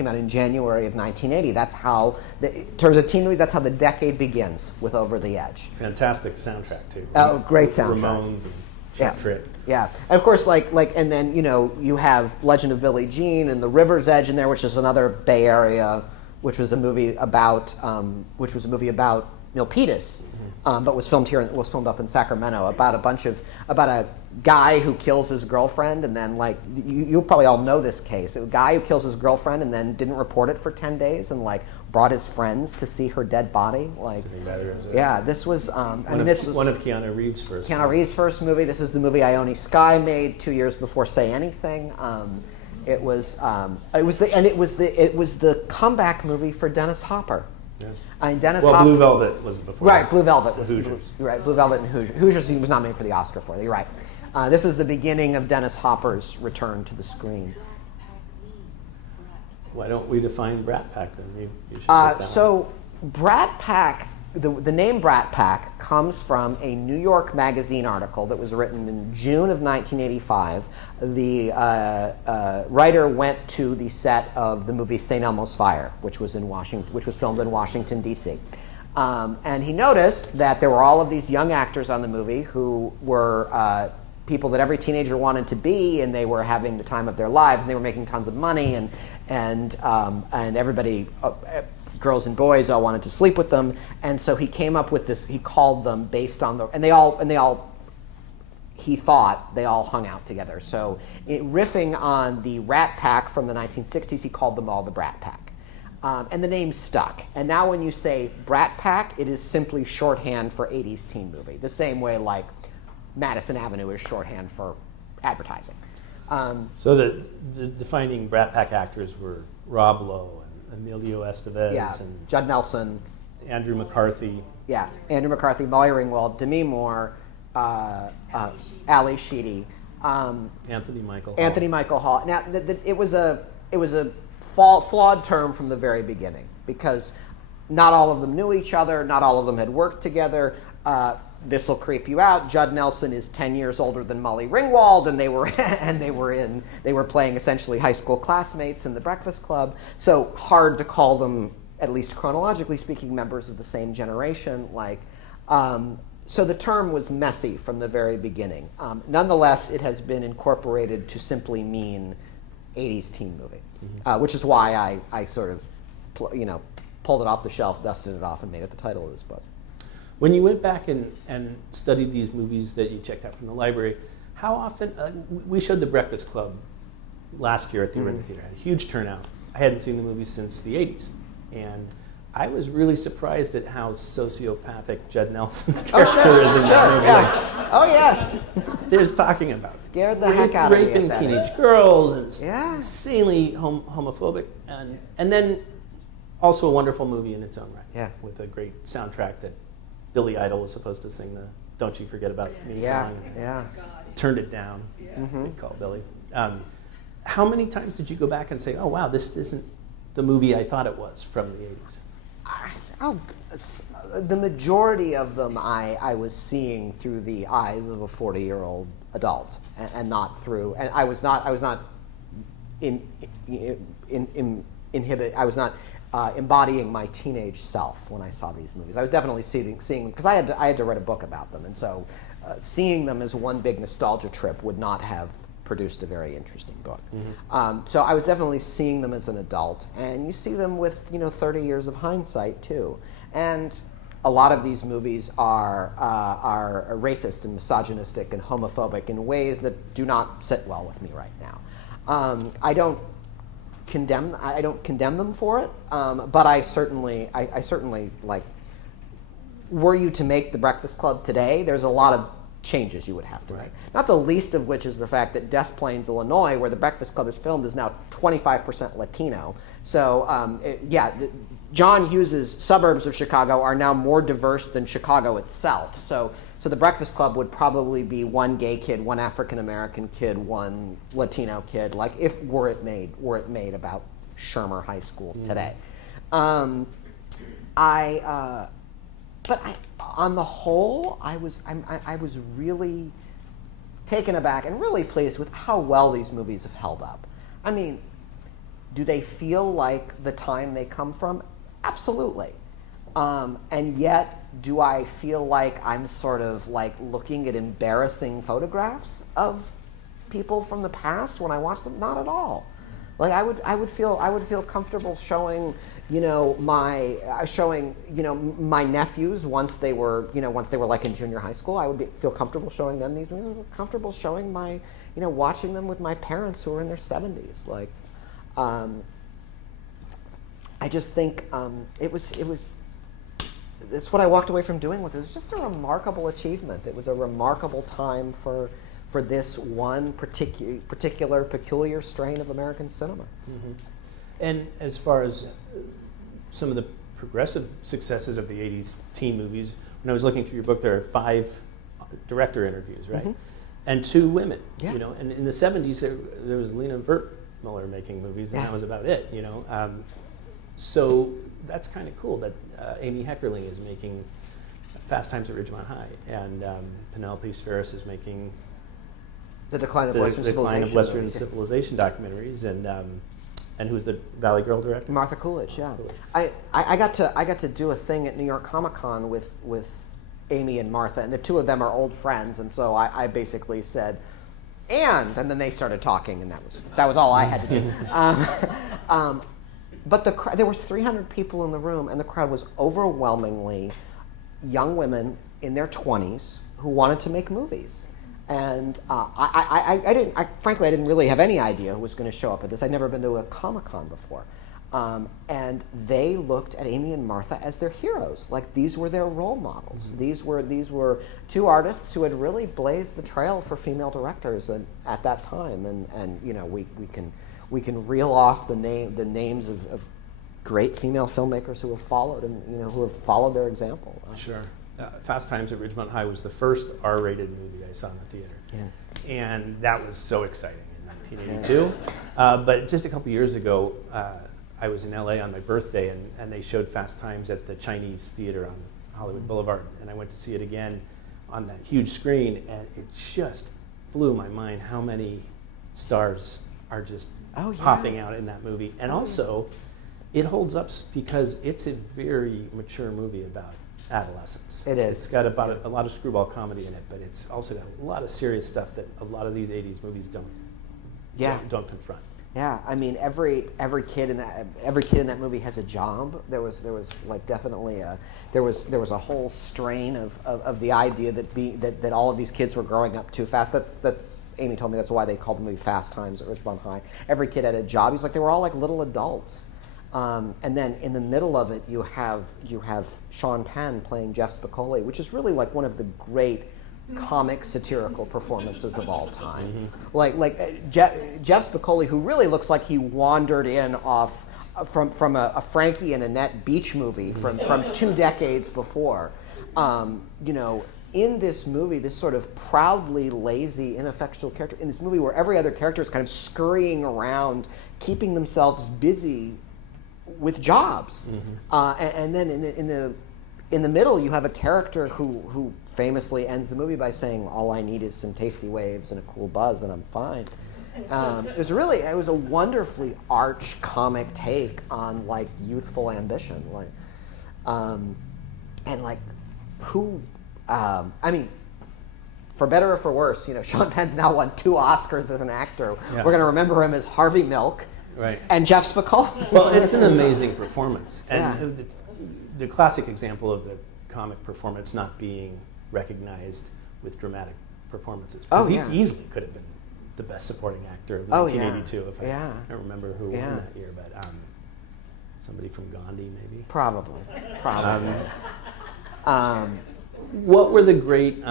out in January of 1980. That's how, in terms of teen movies, that's how the decade begins with Over the Edge. Fantastic soundtrack too. Oh, great soundtrack. Ramones and Cheap Trick. Yeah, and of course, and then you have Legend of Billie Jean and The River's Edge in there, which is another Bay Area, which was a movie about Milpitas, but was filmed up in Sacramento about a guy who kills his girlfriend, and then you probably all know this case. A guy who kills his girlfriend and then didn't report it for 10 days and brought his friends to see her dead body. Yeah, this was this was one of Keanu Reeves' first. Reeves' first movie. This is the movie Ione Skye made 2 years before Say Anything. It was the comeback movie for Dennis Hopper. Yeah. Dennis Well, Hopper, Blue Velvet was before. Right, Blue Velvet was Hoosiers. Right, Blue Velvet and Hoosiers. Hoosiers he was nominated for the Oscar for. You're right. This is the beginning of Dennis Hopper's return to the screen. Why don't we define Brat Pack then? You should take that one. So, Brat Pack, the name Brat Pack comes from a New York Magazine article that was written in June of 1985. The writer went to the set of the movie St. Elmo's Fire, which was filmed in Washington, D.C. And he noticed that there were all of these young actors on the movie who were people that every teenager wanted to be, and they were having the time of their lives, and they were making tons of money, and everybody, girls and boys, all wanted to sleep with them. And so he came up with this. He called them based on he thought they all hung out together. So riffing on the Rat Pack from the 1960s, he called them all the Brat Pack. And the name stuck. And now when you say Brat Pack, it is simply shorthand for 80s teen movie, the same way Madison Avenue is shorthand for advertising. So the defining Brat Pack actors were Rob Lowe and Emilio Estevez and Judd Nelson. Andrew McCarthy. Yeah, Andrew McCarthy, Molly Ringwald, Demi Moore, Ali Sheedy, Anthony Michael. Anthony Michael Hall. Now, it was a flawed term from the very beginning because not all of them knew each other, not all of them had worked together. This will creep you out. Judd Nelson is 10 years older than Molly Ringwald, and they were playing essentially high school classmates in the Breakfast Club. So hard to call them, at least chronologically speaking, members of the same generation. So the term was messy from the very beginning. Nonetheless, it has been incorporated to simply mean 80s teen movie, which is why I sort of, pulled it off the shelf, dusted it off, and made it the title of this book. When you went back and studied these movies that you checked out from the library, how often, we showed The Breakfast Club last year at the Arena Theater. It had a huge turnout. I hadn't seen the movie since the 80s. And I was really surprised at how sociopathic Judd Nelson's character is in that movie. Yeah. Oh, yes. There's talking about Scared the heck out of me. raping teenage girls, and it's insanely homophobic. And then also a wonderful movie in its own right, with a great soundtrack that Billy Idol was supposed to sing the "Don't You Forget About Me" song. Yeah. Turned it down. They called Billy. How many times did you go back and say, "Oh wow, this isn't the movie I thought it was" from the '80s? The majority of them I was seeing through the eyes of a 40-year-old adult, and not through. And I was not embodying my teenage self when I saw these movies. I was definitely seeing them because I had to write a book about them, and so seeing them as one big nostalgia trip would not have produced a very interesting book. So I was definitely seeing them as an adult, and you see them with 30 years of hindsight too. And a lot of these movies are racist and misogynistic and homophobic in ways that do not sit well with me right now. I don't condemn them for it, but I certainly like. Were you to make The Breakfast Club today, there's a lot of changes you would have to make. Not the least of which is the fact that Des Plaines, Illinois, where The Breakfast Club is filmed, is now 25% Latino. So John Hughes's suburbs of Chicago are now more diverse than Chicago itself. So The Breakfast Club would probably be one gay kid, one African American kid, one Latino kid. Like were it made about Shermer High School today. But on the whole, I was really taken aback and really pleased with how well these movies have held up. I mean, do they feel like the time they come from? Absolutely. And yet, do I feel like I'm sort of like looking at embarrassing photographs of people from the past when I watch them? Not at all. Like I would feel comfortable showing my nephews once they were like in junior high school. I would feel comfortable showing them these movies. I would feel comfortable showing my watching them with my parents who are in their 70s. Like I just think it was. That's what I walked away from doing with it. It was just a remarkable achievement. It was a remarkable time for this one peculiar strain of American cinema. And as far as some of the progressive successes of the 80s teen movies, when I was looking through your book, there are 5 director interviews, right? And 2 women, and in the 70s there was Lena Wertmüller making movies, and that was about it, So that's kind of cool that Amy Heckerling is making Fast Times at Ridgemont High, and Penelope Ferris is making The Decline of Western Civilization documentaries, and who's the Valley Girl director? Martha Coolidge. Yeah, I got to do a thing at New York Comic Con with Amy and Martha, and the 2 of them are old friends, and so I basically said, and then they started talking, and that was all I had to do. But there were 300 people in the room, and the crowd was overwhelmingly young women in their 20s who wanted to make movies. And frankly, I didn't really have any idea who was going to show up at this. I'd never been to a Comic-Con before. And they looked at Amy and Martha as their heroes. Like, these were their role models. These were 2 artists who had really blazed the trail for female directors at that time. And we can reel off the names of great female filmmakers who have followed and who have followed their example. Sure. Fast Times at Ridgemont High was the first R-rated movie I saw in the theater. Yeah. And that was so exciting in 1982. But just a couple years ago, I was in LA on my birthday, and they showed Fast Times at the Chinese Theater on Hollywood Boulevard, and I went to see it again on that huge screen, and it just blew my mind how many stars are just popping out in that movie. And also, it holds up because it's a very mature movie about adolescence. It is. It's got about a lot of screwball comedy in it, but it's also got a lot of serious stuff that a lot of these 80s movies don't confront. Yeah, I mean every kid in that movie has a job. There was like definitely there was a whole strain of the idea that all of these kids were growing up too fast. That's Amy told me that's why they called the movie Fast Times at Ridgemont High. Every kid had a job. He's like they were all like little adults. And then in the middle of it you have Sean Penn playing Jeff Spicoli, which is really like one of the great comic satirical performances of all time. Jeff Spicoli, who really looks like he wandered in off from a Frankie and Annette Beach movie from 2 decades before. In this movie, this sort of proudly lazy, ineffectual character, in this movie where every other character is kind of scurrying around, keeping themselves busy with jobs. And then in the middle, you have a character who famously ends the movie by saying, "All I need is some tasty waves and a cool buzz, and I'm fine." It was a wonderfully arch comic take on like youthful ambition, I mean, for better or for worse, Sean Penn's now won 2 Oscars as an actor. Yeah. We're going to remember him as Harvey Milk, right? And Jeff Spicoli. Well, it's an amazing performance, and Yeah. the classic example of the comic performance not being recognized with dramatic performances. Because he easily could have been the best supporting actor of 1982, if I don't remember who won that year, but somebody from Gandhi, maybe? Probably. What were the great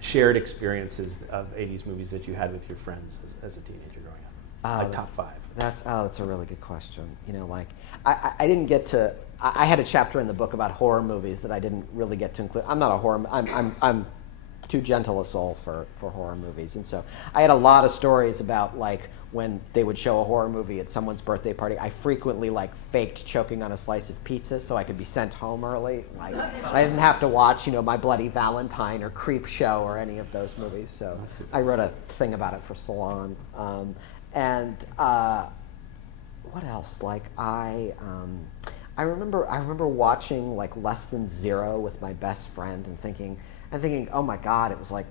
shared experiences of 80s movies that you had with your friends as a teenager growing up? Like top 5. That's a really good question. I didn't get to. I had a chapter in the book about horror movies that I didn't really get to include. I'm not a horror. I'm too gentle a soul for horror movies, and so I had a lot of stories about like when they would show a horror movie at someone's birthday party. I frequently like faked choking on a slice of pizza so I could be sent home early. Like I didn't have to watch My Bloody Valentine or Creep Show or any of those movies. So I wrote a thing about it for Salon. What else? Like I remember watching like Less Than Zero with my best friend and thinking, oh my God, it was like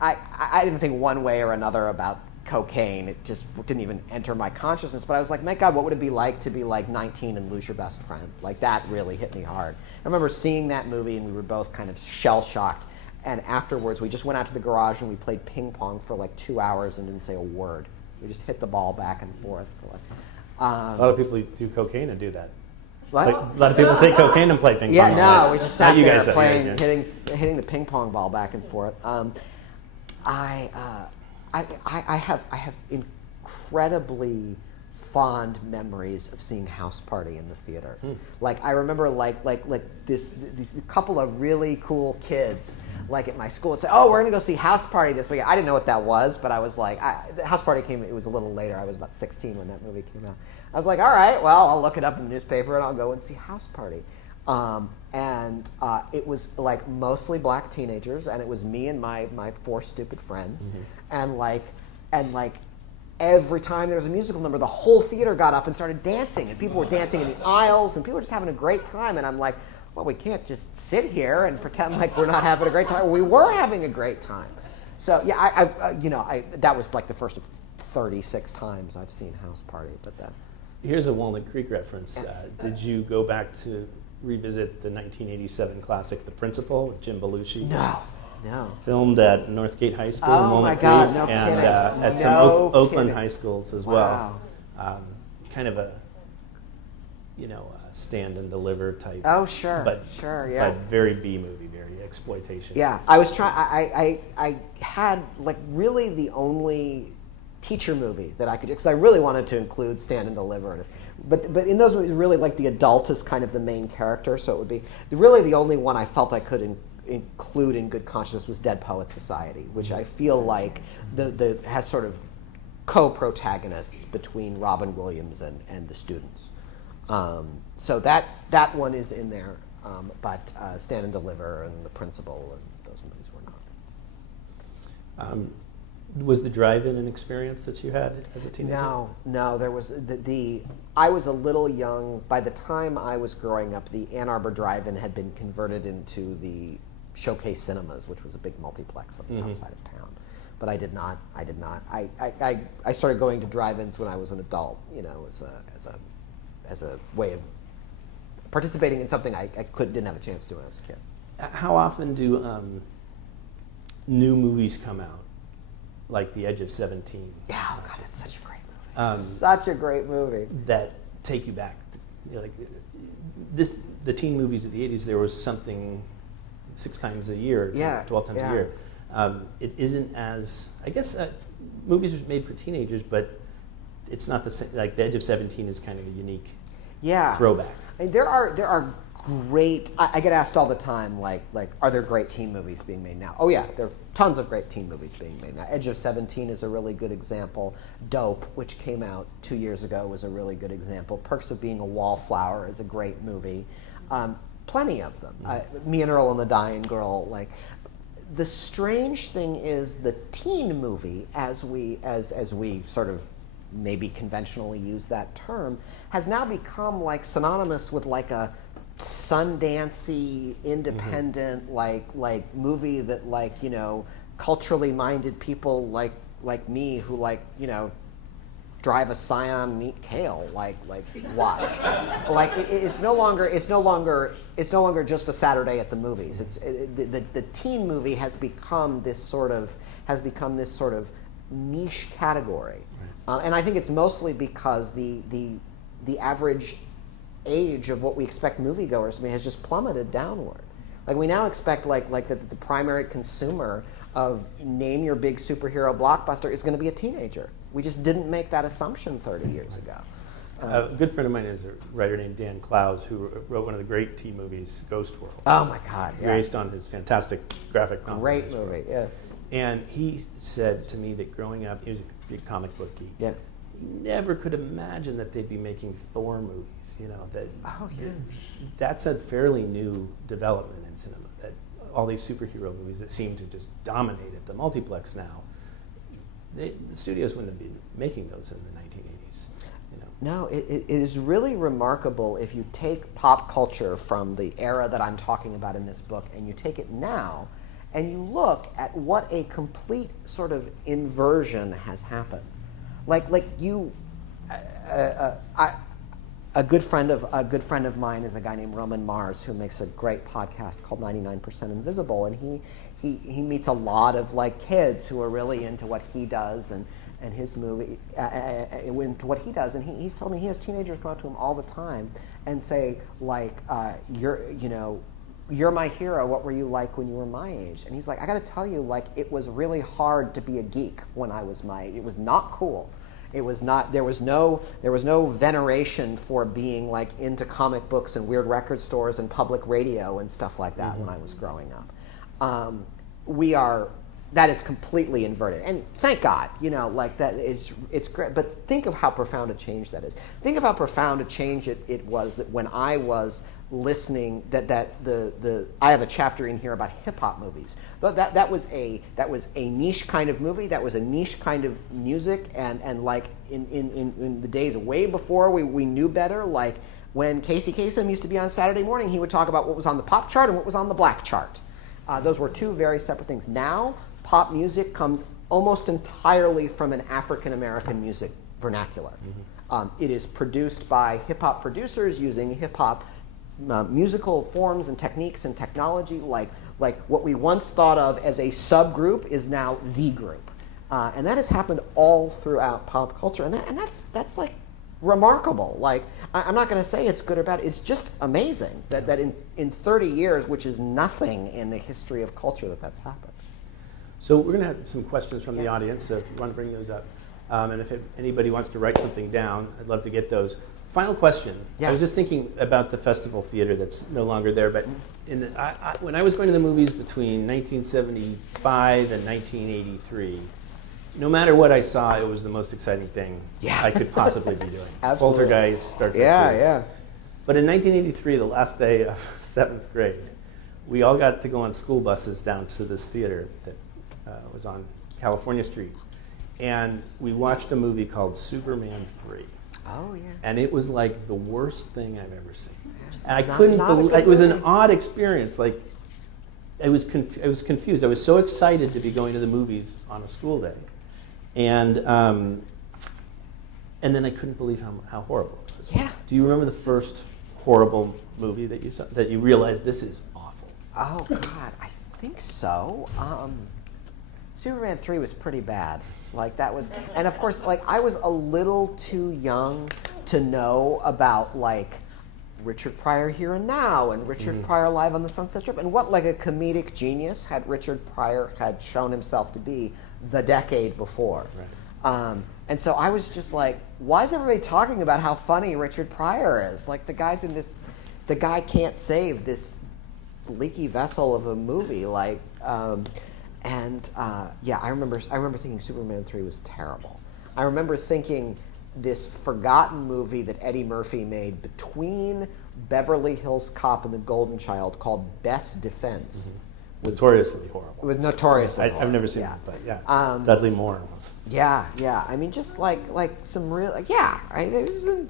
I didn't think one way or another about cocaine. It just didn't even enter my consciousness. But I was like, my God, what would it be like to be like 19 and lose your best friend? Like that really hit me hard. I remember seeing that movie and we were both kind of shell-shocked. And afterwards, we just went out to the garage and we played ping pong for like 2 hours and didn't say a word. We just hit the ball back and forth. A lot of people do cocaine and do that. What? Like, a lot of people take cocaine and play ping pong. Yeah, no, we just sat You there guys playing, hitting the ping pong ball back and forth. I have incredibly fond memories of seeing House Party in the theater. Like I remember like these couple of really cool kids like at my school would say, "Oh, we're gonna go see House Party this week." I didn't know what that was, but I was like, House Party came. It was a little later. I was about 16 when that movie came out. I was like, all right, well, I'll look it up in the newspaper and I'll go and see House Party. It was like mostly black teenagers, and it was me and my 4 stupid friends, and every time there was a musical number, the whole theater got up and started dancing, and people were dancing in the aisles, and people were just having a great time. And I'm like, well, we can't just sit here and pretend like we're not having a great time. We were having a great time. So yeah, that was like the first of 36 times I've seen House Party. But that. Here's a Walnut Creek reference. Did you go back to revisit the 1987 classic, The Principal, with Jim Belushi? No. Filmed at Northgate High School in Walnut Creek, God, no and kidding. at some Oakland high schools as well. Kind of a, stand and deliver type. Oh, sure. But very B movie, very exploitation. Yeah, I was trying. I had like really the only teacher movie that I could, because I really wanted to include Stand and Deliver. But in those movies, really, like, the adult is kind of the main character, so it would be really the only one I felt I could include in good conscience was Dead Poets Society, which I feel like the has sort of co-protagonists between Robin Williams and the students. So that one is in there, but Stand and Deliver and The Principal and those movies were not. Was the drive-in an experience that you had as a teenager? No. There was I was a little young. By the time I was growing up, the Ann Arbor Drive-In had been converted into the Showcase Cinemas, which was a big multiplex on the outside of town. But I did not. I started going to drive-ins when I was an adult, as a way of participating in something I didn't have a chance to when I was a kid. How often do new movies come out, like The Edge of 17? Yeah, oh God, it's such a great movie. Such a great movie. That take you back. The teen movies of the 80s, there was something 6 times a year, 12 times a year. It isn't as, I guess, movies are made for teenagers, but it's not the same. Like The Edge of 17 is kind of a unique throwback. I mean, there are great. I get asked all the time, like, are there great teen movies being made now? Oh yeah, there are tons of great teen movies being made now. Edge of 17 is a really good example. Dope, which came out 2 years ago, was a really good example. Perks of Being a Wallflower is a great movie. Plenty of them. Me and Earl and the Dying Girl. Like, the strange thing is the teen movie, as we sort of maybe conventionally use that term, has now become like synonymous with like a Sundancey, independent, like movie that, like, culturally minded people like me who drive a Scion, meet Kale, like watch. Like it's no longer just a Saturday at the movies. The teen movie has become this sort of niche category, and I think it's mostly because the average age of what we expect moviegoers to be has just plummeted downward. Like, we now expect like that the primary consumer of name your big superhero blockbuster is going to be a teenager. We just didn't make that assumption 30 years ago. A good friend of mine is a writer named Dan Clowes, who wrote one of the great teen movies, Ghost World. Oh my God! Yeah. Based on his fantastic graphic novel. Great movie, yeah. And he said to me that growing up, he was a big comic book geek. Yeah. He never could imagine that they'd be making Thor movies. That's a fairly new development in cinema. That all these superhero movies that seem to just dominate at the multiplex now, the studios wouldn't have been making those in the 1980s. No, it is really remarkable if you take pop culture from the era that I'm talking about in this book, and you take it now, and you look at what a complete sort of inversion has happened. A good friend of mine is a guy named Roman Mars, who makes a great podcast called 99% Invisible, and he meets a lot of kids who are really into what he does and his movie, into what he does, and he's told me he has teenagers come up to him all the time and say, you're my hero. What were you like when you were my age? And he's like, I got to tell you, it was really hard to be a geek when I was my age. It was not cool. It was not. There was no veneration for being into comic books and weird record stores and public radio and stuff like that when I was growing up. That is completely inverted, and thank God, that it's great. But think of how profound a change that is. Think of how profound a change it was that when I was listening, I have a chapter in here about hip hop movies. But that was a niche kind of movie. That was a niche kind of music, and in the days way before we knew better, when Casey Kasem used to be on Saturday morning, he would talk about what was on the pop chart and what was on the black chart. Those were two very separate things. Now, pop music comes almost entirely from an African American music vernacular. It is produced by hip hop producers using hip hop musical forms and techniques and technology. Like what we once thought of as a subgroup is now the group, and that has happened all throughout pop culture, and that's remarkable. I'm not going to say it's good or bad. It's just amazing that in 30 years, which is nothing in the history of culture, that's happened. So we're going to have some questions from the audience, so if you want to bring those up. And if anybody wants to write something down, I'd love to get those. Final question. Yeah. I was just thinking about the festival theater that's no longer there, but when I was going to the movies between 1975 and 1983, no matter what I saw, it was the most exciting thing I could possibly be doing. Absolutely. Poltergeist, Star Trek 2. Yeah. But in 1983, the last day of 7th grade, we all got to go on school buses down to this theater that was on California Street. And we watched a movie called Superman 3. Oh, yeah. And it was like the worst thing I've ever seen. And I Not- couldn't not a believe good it. Was an movie. odd experience. Like, I was confused. I was so excited to be going to the movies on a school day. And then I couldn't believe how horrible it was. Yeah. Do you remember the first horrible movie that you saw, that you realized this is awful? Oh, God, I think so. Superman 3 was pretty bad. Like, that was, and of course, like, I was a little too young to know about, like, Richard Pryor Here and Now and Richard Pryor Live on the Sunset Strip and what, like, a comedic genius had Richard Pryor had shown himself to be the decade before. Right. And so I was just like, why is everybody talking about how funny Richard Pryor is? Like, the guy can't save this leaky vessel of a movie. Like, yeah, I remember thinking Superman 3 was terrible. I remember thinking this forgotten movie that Eddie Murphy made between Beverly Hills Cop and The Golden Child called Best Defense. Notoriously horrible. It was notoriously horrible. I've never seen it, but yeah. Dudley Moore was. Yeah. I mean, just like some real, there's some,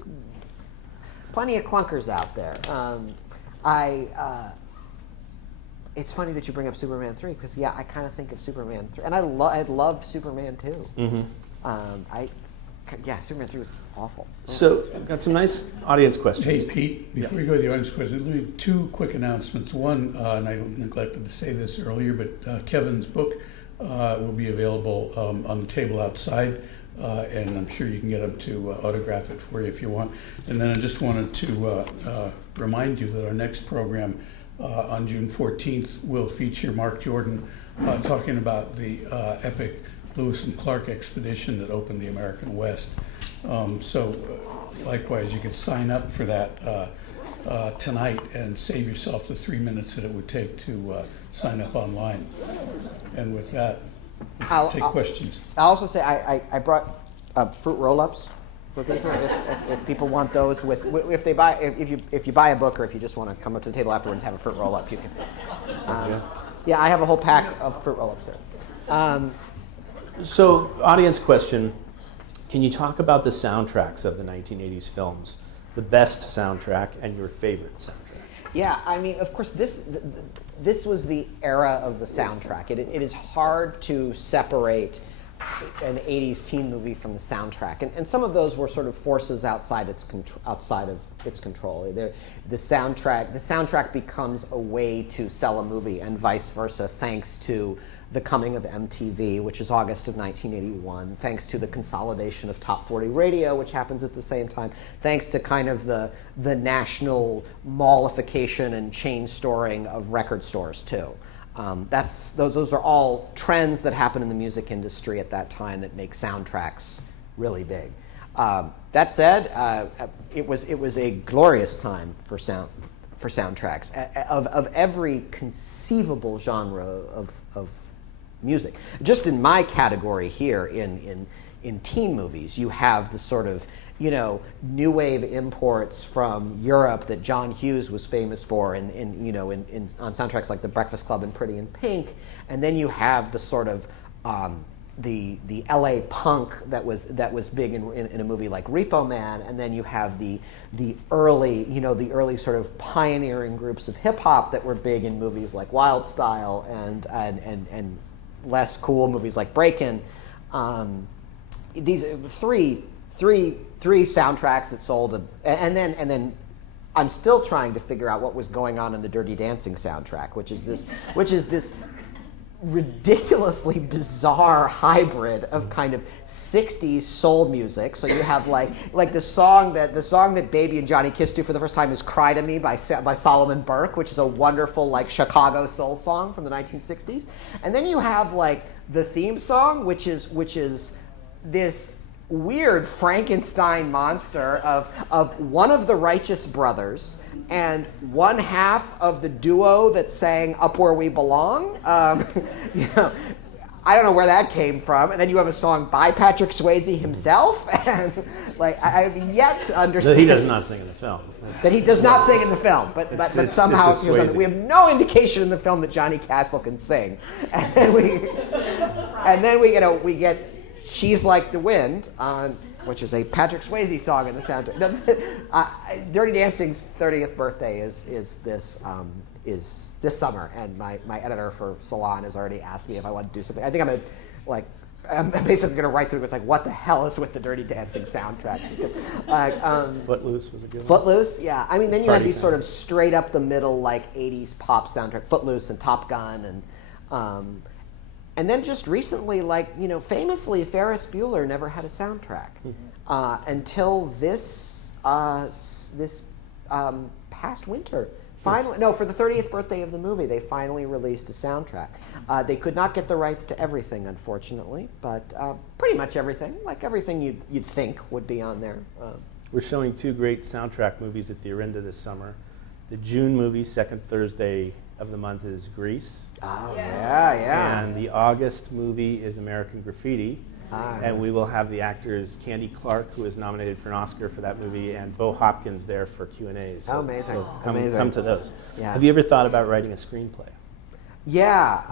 plenty of clunkers out there. It's funny that you bring up Superman 3 because I kind of think of Superman 3, and I love Superman 2. Superman 3 was awful. So, I've got some nice audience questions. Hey, Pete, before you go to the audience questions, let me two quick announcements. One, and I neglected to say this earlier, but Kevin's book will be available on the table outside, and I'm sure you can get him to autograph it for you if you want. And then I just wanted to remind you that our next program on June 14th will feature Mark Jordan talking about the epic Lewis and Clark expedition that opened the American West. Likewise, you can sign up for that tonight and save yourself the 3 minutes that it would take to sign up online. And with that, let's take questions. I'll also say I brought fruit roll-ups for people if people want those. If you buy a book or if you just want to come up to the table afterwards and have a fruit roll-up, you can. Sounds good. Yeah, I have a whole pack of fruit roll-ups there. So, audience question. Can you talk about the soundtracks of the 1980s films? The best soundtrack and your favorite soundtrack? Yeah, I mean, of course, this was the era of the soundtrack. It is hard to separate an 80s teen movie from the soundtrack. And some of those were sort of forces outside of its control. The soundtrack becomes a way to sell a movie and vice versa, thanks to the coming of MTV, which is August of 1981, thanks to the consolidation of Top 40 Radio, which happens at the same time, thanks to kind of the national mallification and chain storing of record stores too. Those are all trends that happen in the music industry at that time that make soundtracks really big. That said, it was a glorious time for soundtracks of every conceivable genre of music. Just in my category here, in teen movies, you have the sort of new wave imports from Europe that John Hughes was famous for, on soundtracks like The Breakfast Club and Pretty in Pink, and then you have the sort of the LA punk that was big in a movie like Repo Man, and then you have the early sort of pioneering groups of hip hop that were big in movies like Wild Style and less cool movies like Breakin'. These three soundtracks that sold, and then I'm still trying to figure out what was going on in the Dirty Dancing soundtrack, which is this ridiculously bizarre hybrid of kind of 60s soul music. So you have like the song that Baby and Johnny Kiss do for the first time is "Cry to Me" by Solomon Burke, which is a wonderful like Chicago soul song from the 1960s. And then you have like the theme song, which is this weird Frankenstein monster of one of the Righteous Brothers and one half of the duo that sang "Up Where We Belong." You know, I don't know where that came from. And then you have a song by Patrick Swayze himself, and like I have yet to understand That he does not sing in the film. that he does not sing in the film, but somehow it's just Swayze. we have no indication in the film that Johnny Castle can sing, and then we get "She's Like the Wind" on, which is a Patrick Swayze song in the soundtrack. Dirty Dancing's 30th birthday is this summer, and my editor for Salon has already asked me if I want to do something. I think I'm basically going to write something that's like, what the hell is with the Dirty Dancing soundtrack? Footloose was a good one. Footloose, yeah. I mean, then you had Party these sort of straight up the middle like 80s pop soundtrack, Footloose and Top Gun, and then just recently, like, you know, famously Ferris Bueller never had a soundtrack until this past winter. Finally, no, for the 30th birthday of the movie, they finally released a soundtrack. They could not get the rights to everything, unfortunately, but pretty much everything, like everything you'd think would be on there. We're showing two great soundtrack movies at the Orinda this summer. The June movie, second Thursday of the month, is Grease. Oh, yeah. And the August movie is American Graffiti. And we will have the actors Candy Clark, who is nominated for an Oscar for that movie, and Bo Hopkins there for Q&As. So, amazing. So Amazing. Come to those. Yeah. Have you ever thought about writing a screenplay? Yeah,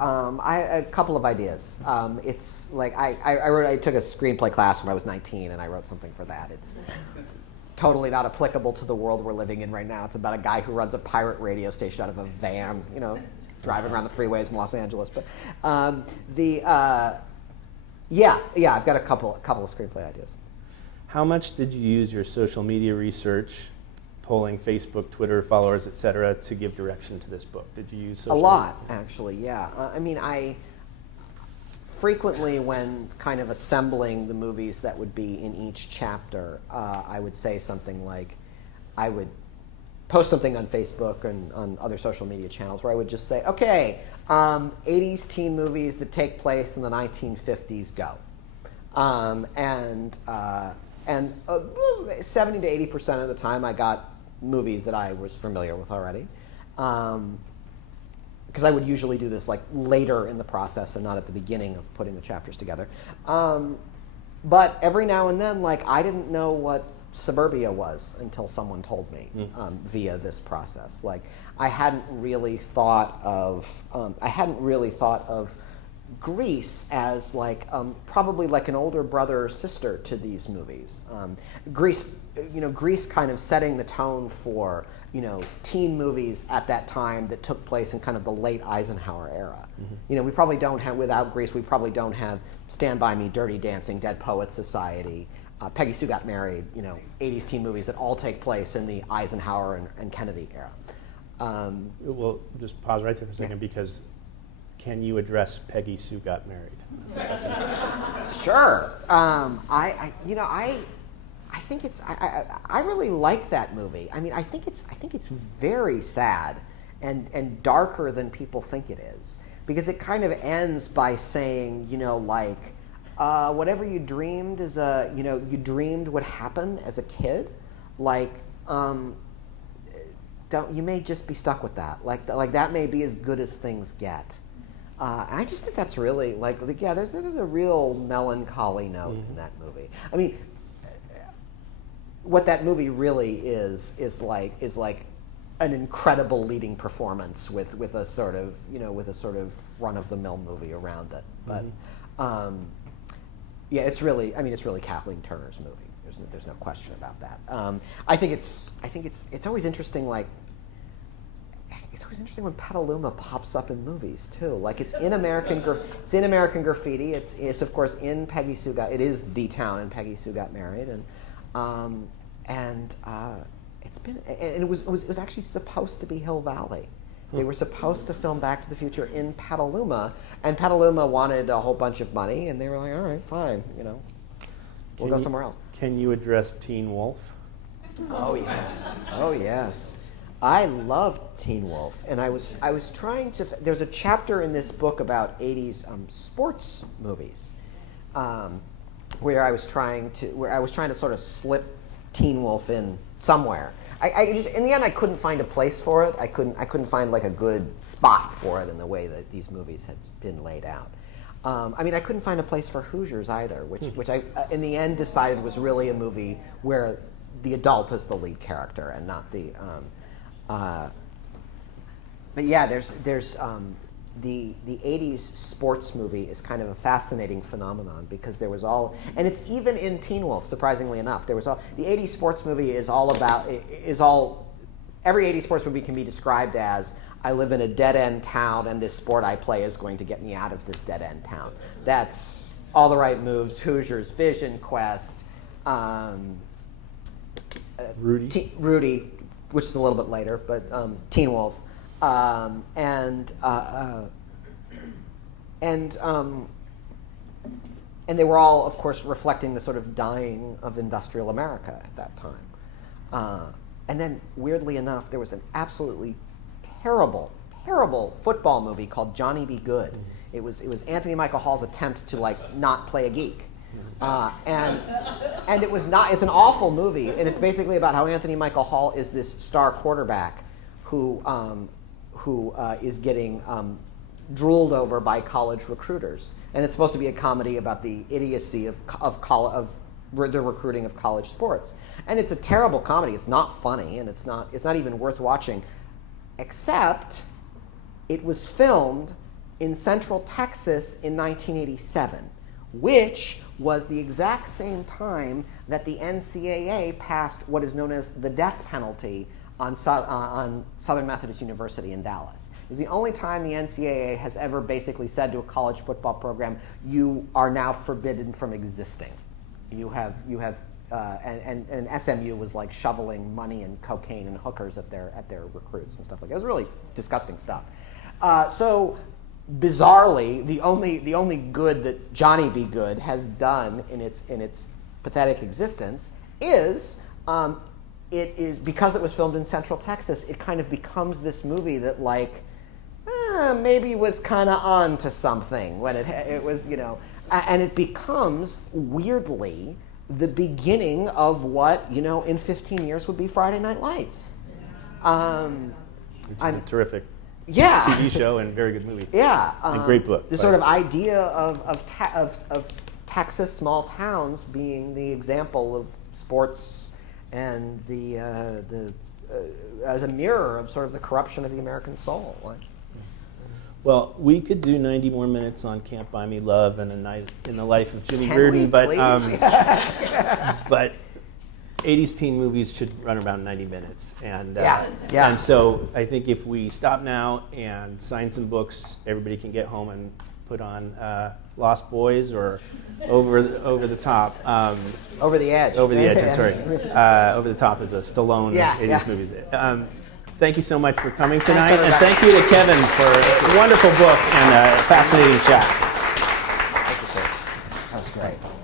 a couple of ideas. It's like I took a screenplay class when I was 19, and I wrote something for that. It's totally not applicable to the world we're living in right now. It's about a guy who runs a pirate radio station out of a van, you know, driving around the freeways in Los Angeles. But yeah, I've got a couple of screenplay ideas. How much did you use your social media research, polling Facebook, Twitter, followers, etc., to give direction to this book? Did you use social A lot, actually, yeah. I mean, I frequently, when kind of assembling the movies that would be in each chapter, I would say something like, I would post something on Facebook and on other social media channels where I would just say, okay, 80s teen movies that take place in the 1950s, go. And 70 to 80% of the time I got movies that I was familiar with already. Because I would usually do this like later in the process and not at the beginning of putting the chapters together. But every now and then, like, I didn't know what suburbia was until someone told me via this process. Like, I hadn't really thought of Grease as like probably like an older brother or sister to these movies. Grease kind of setting the tone for, you know, teen movies at that time that took place in kind of the late Eisenhower era. You know, we probably don't have, without Grease, we probably don't have Stand By Me, Dirty Dancing, Dead Poets Society, Peggy Sue Got Married, you know, 80s teen movies that all take place in the Eisenhower and Kennedy era. We'll just pause right there for a second, because can you address Peggy Sue Got Married? That's a question. Sure. I think it's I really like that movie. I mean, I think it's very sad and darker than people think it is, because it kind of ends by saying, you know, like, whatever you dreamed you dreamed would happen as a kid, like, you may just be stuck with that. Like that may be as good as things get. And I just think that's really there's a real melancholy note in that movie. I mean, what that movie really is like an incredible leading performance with a sort of run of the mill movie around it. But yeah, it's really Kathleen Turner's movie. There's no question about that. I think it's always interesting. Like, it's always interesting when Petaluma pops up in movies too. Like, it's in American Graffiti. It's of course in Peggy Sue Got. It is the town in Peggy Sue Got Married, and it was actually supposed to be Hill Valley. They were supposed to film Back to the Future in Petaluma, and Petaluma wanted a whole bunch of money, and they were like, all right, fine, you know, we'll go somewhere else. Can you address Teen Wolf? Oh yes. I love Teen Wolf, and I was trying to. There's a chapter in this book about 80s sports movies, where I was trying to sort of slip Teen Wolf in somewhere. I just, in the end, I couldn't find a place for it. I couldn't find like a good spot for it in the way that these movies had been laid out. I mean, I couldn't find a place for Hoosiers either, which I, in the end, decided was really a movie where the adult is the lead character and not the. But yeah, there's the 80s sports movie is kind of a fascinating phenomenon because there was all, and it's even in Teen Wolf, surprisingly enough, there was all, the 80s sports movie is all about, every 80s sports movie can be described as, I live in a dead-end town and this sport I play is going to get me out of this dead-end town. That's All the Right Moves, Hoosiers, Vision Quest, Rudy, which is a little bit later, but Teen Wolf. And they were all, of course, reflecting the sort of dying of industrial America at that time. And then, weirdly enough, there was an absolutely terrible football movie called Johnny Be Good. It was Anthony Michael Hall's attempt to not play a geek. And it was not. It's an awful movie, and it's basically about how Anthony Michael Hall is this star quarterback who is getting drooled over by college recruiters, and it's supposed to be a comedy about the idiocy of the recruiting of college sports. And it's a terrible comedy. It's not funny, and it's not even worth watching, except it was filmed in Central Texas in 1987, which was the exact same time that the NCAA passed what is known as the death penalty on Southern Methodist University in Dallas. It was the only time the NCAA has ever basically said to a college football program, you are now forbidden from existing. And SMU was like shoveling money and cocaine and hookers at their recruits and stuff like that. It was really disgusting stuff. So bizarrely, the only good that Johnny Be Good has done in its pathetic existence is it is, because it was filmed in Central Texas, it kind of becomes this movie that maybe was kind of on to something when it was, and it becomes weirdly the beginning of what in 15 years would be Friday Night Lights. Which is a terrific Yeah. TV show and very good movie. Yeah. And great book. The sort of idea of Texas small towns being the example of sports and the as a mirror of sort of the corruption of the American soul. Well, we could do 90 more minutes on Can't Buy Me Love and A Night in the Life of Jimmy Can Reardon, we, but please? but 80s teen movies should run around 90 minutes. And Yeah. and so I think if we stop now and sign some books, everybody can get home and put on Lost Boys or Over the Top. Over the Edge. Over the Edge, I'm sorry. Over the Top is a Stallone 80s movies. Thank you so much for coming tonight, and thank you to Kevin for a wonderful book and a fascinating chat. Thank you, sir. That was great.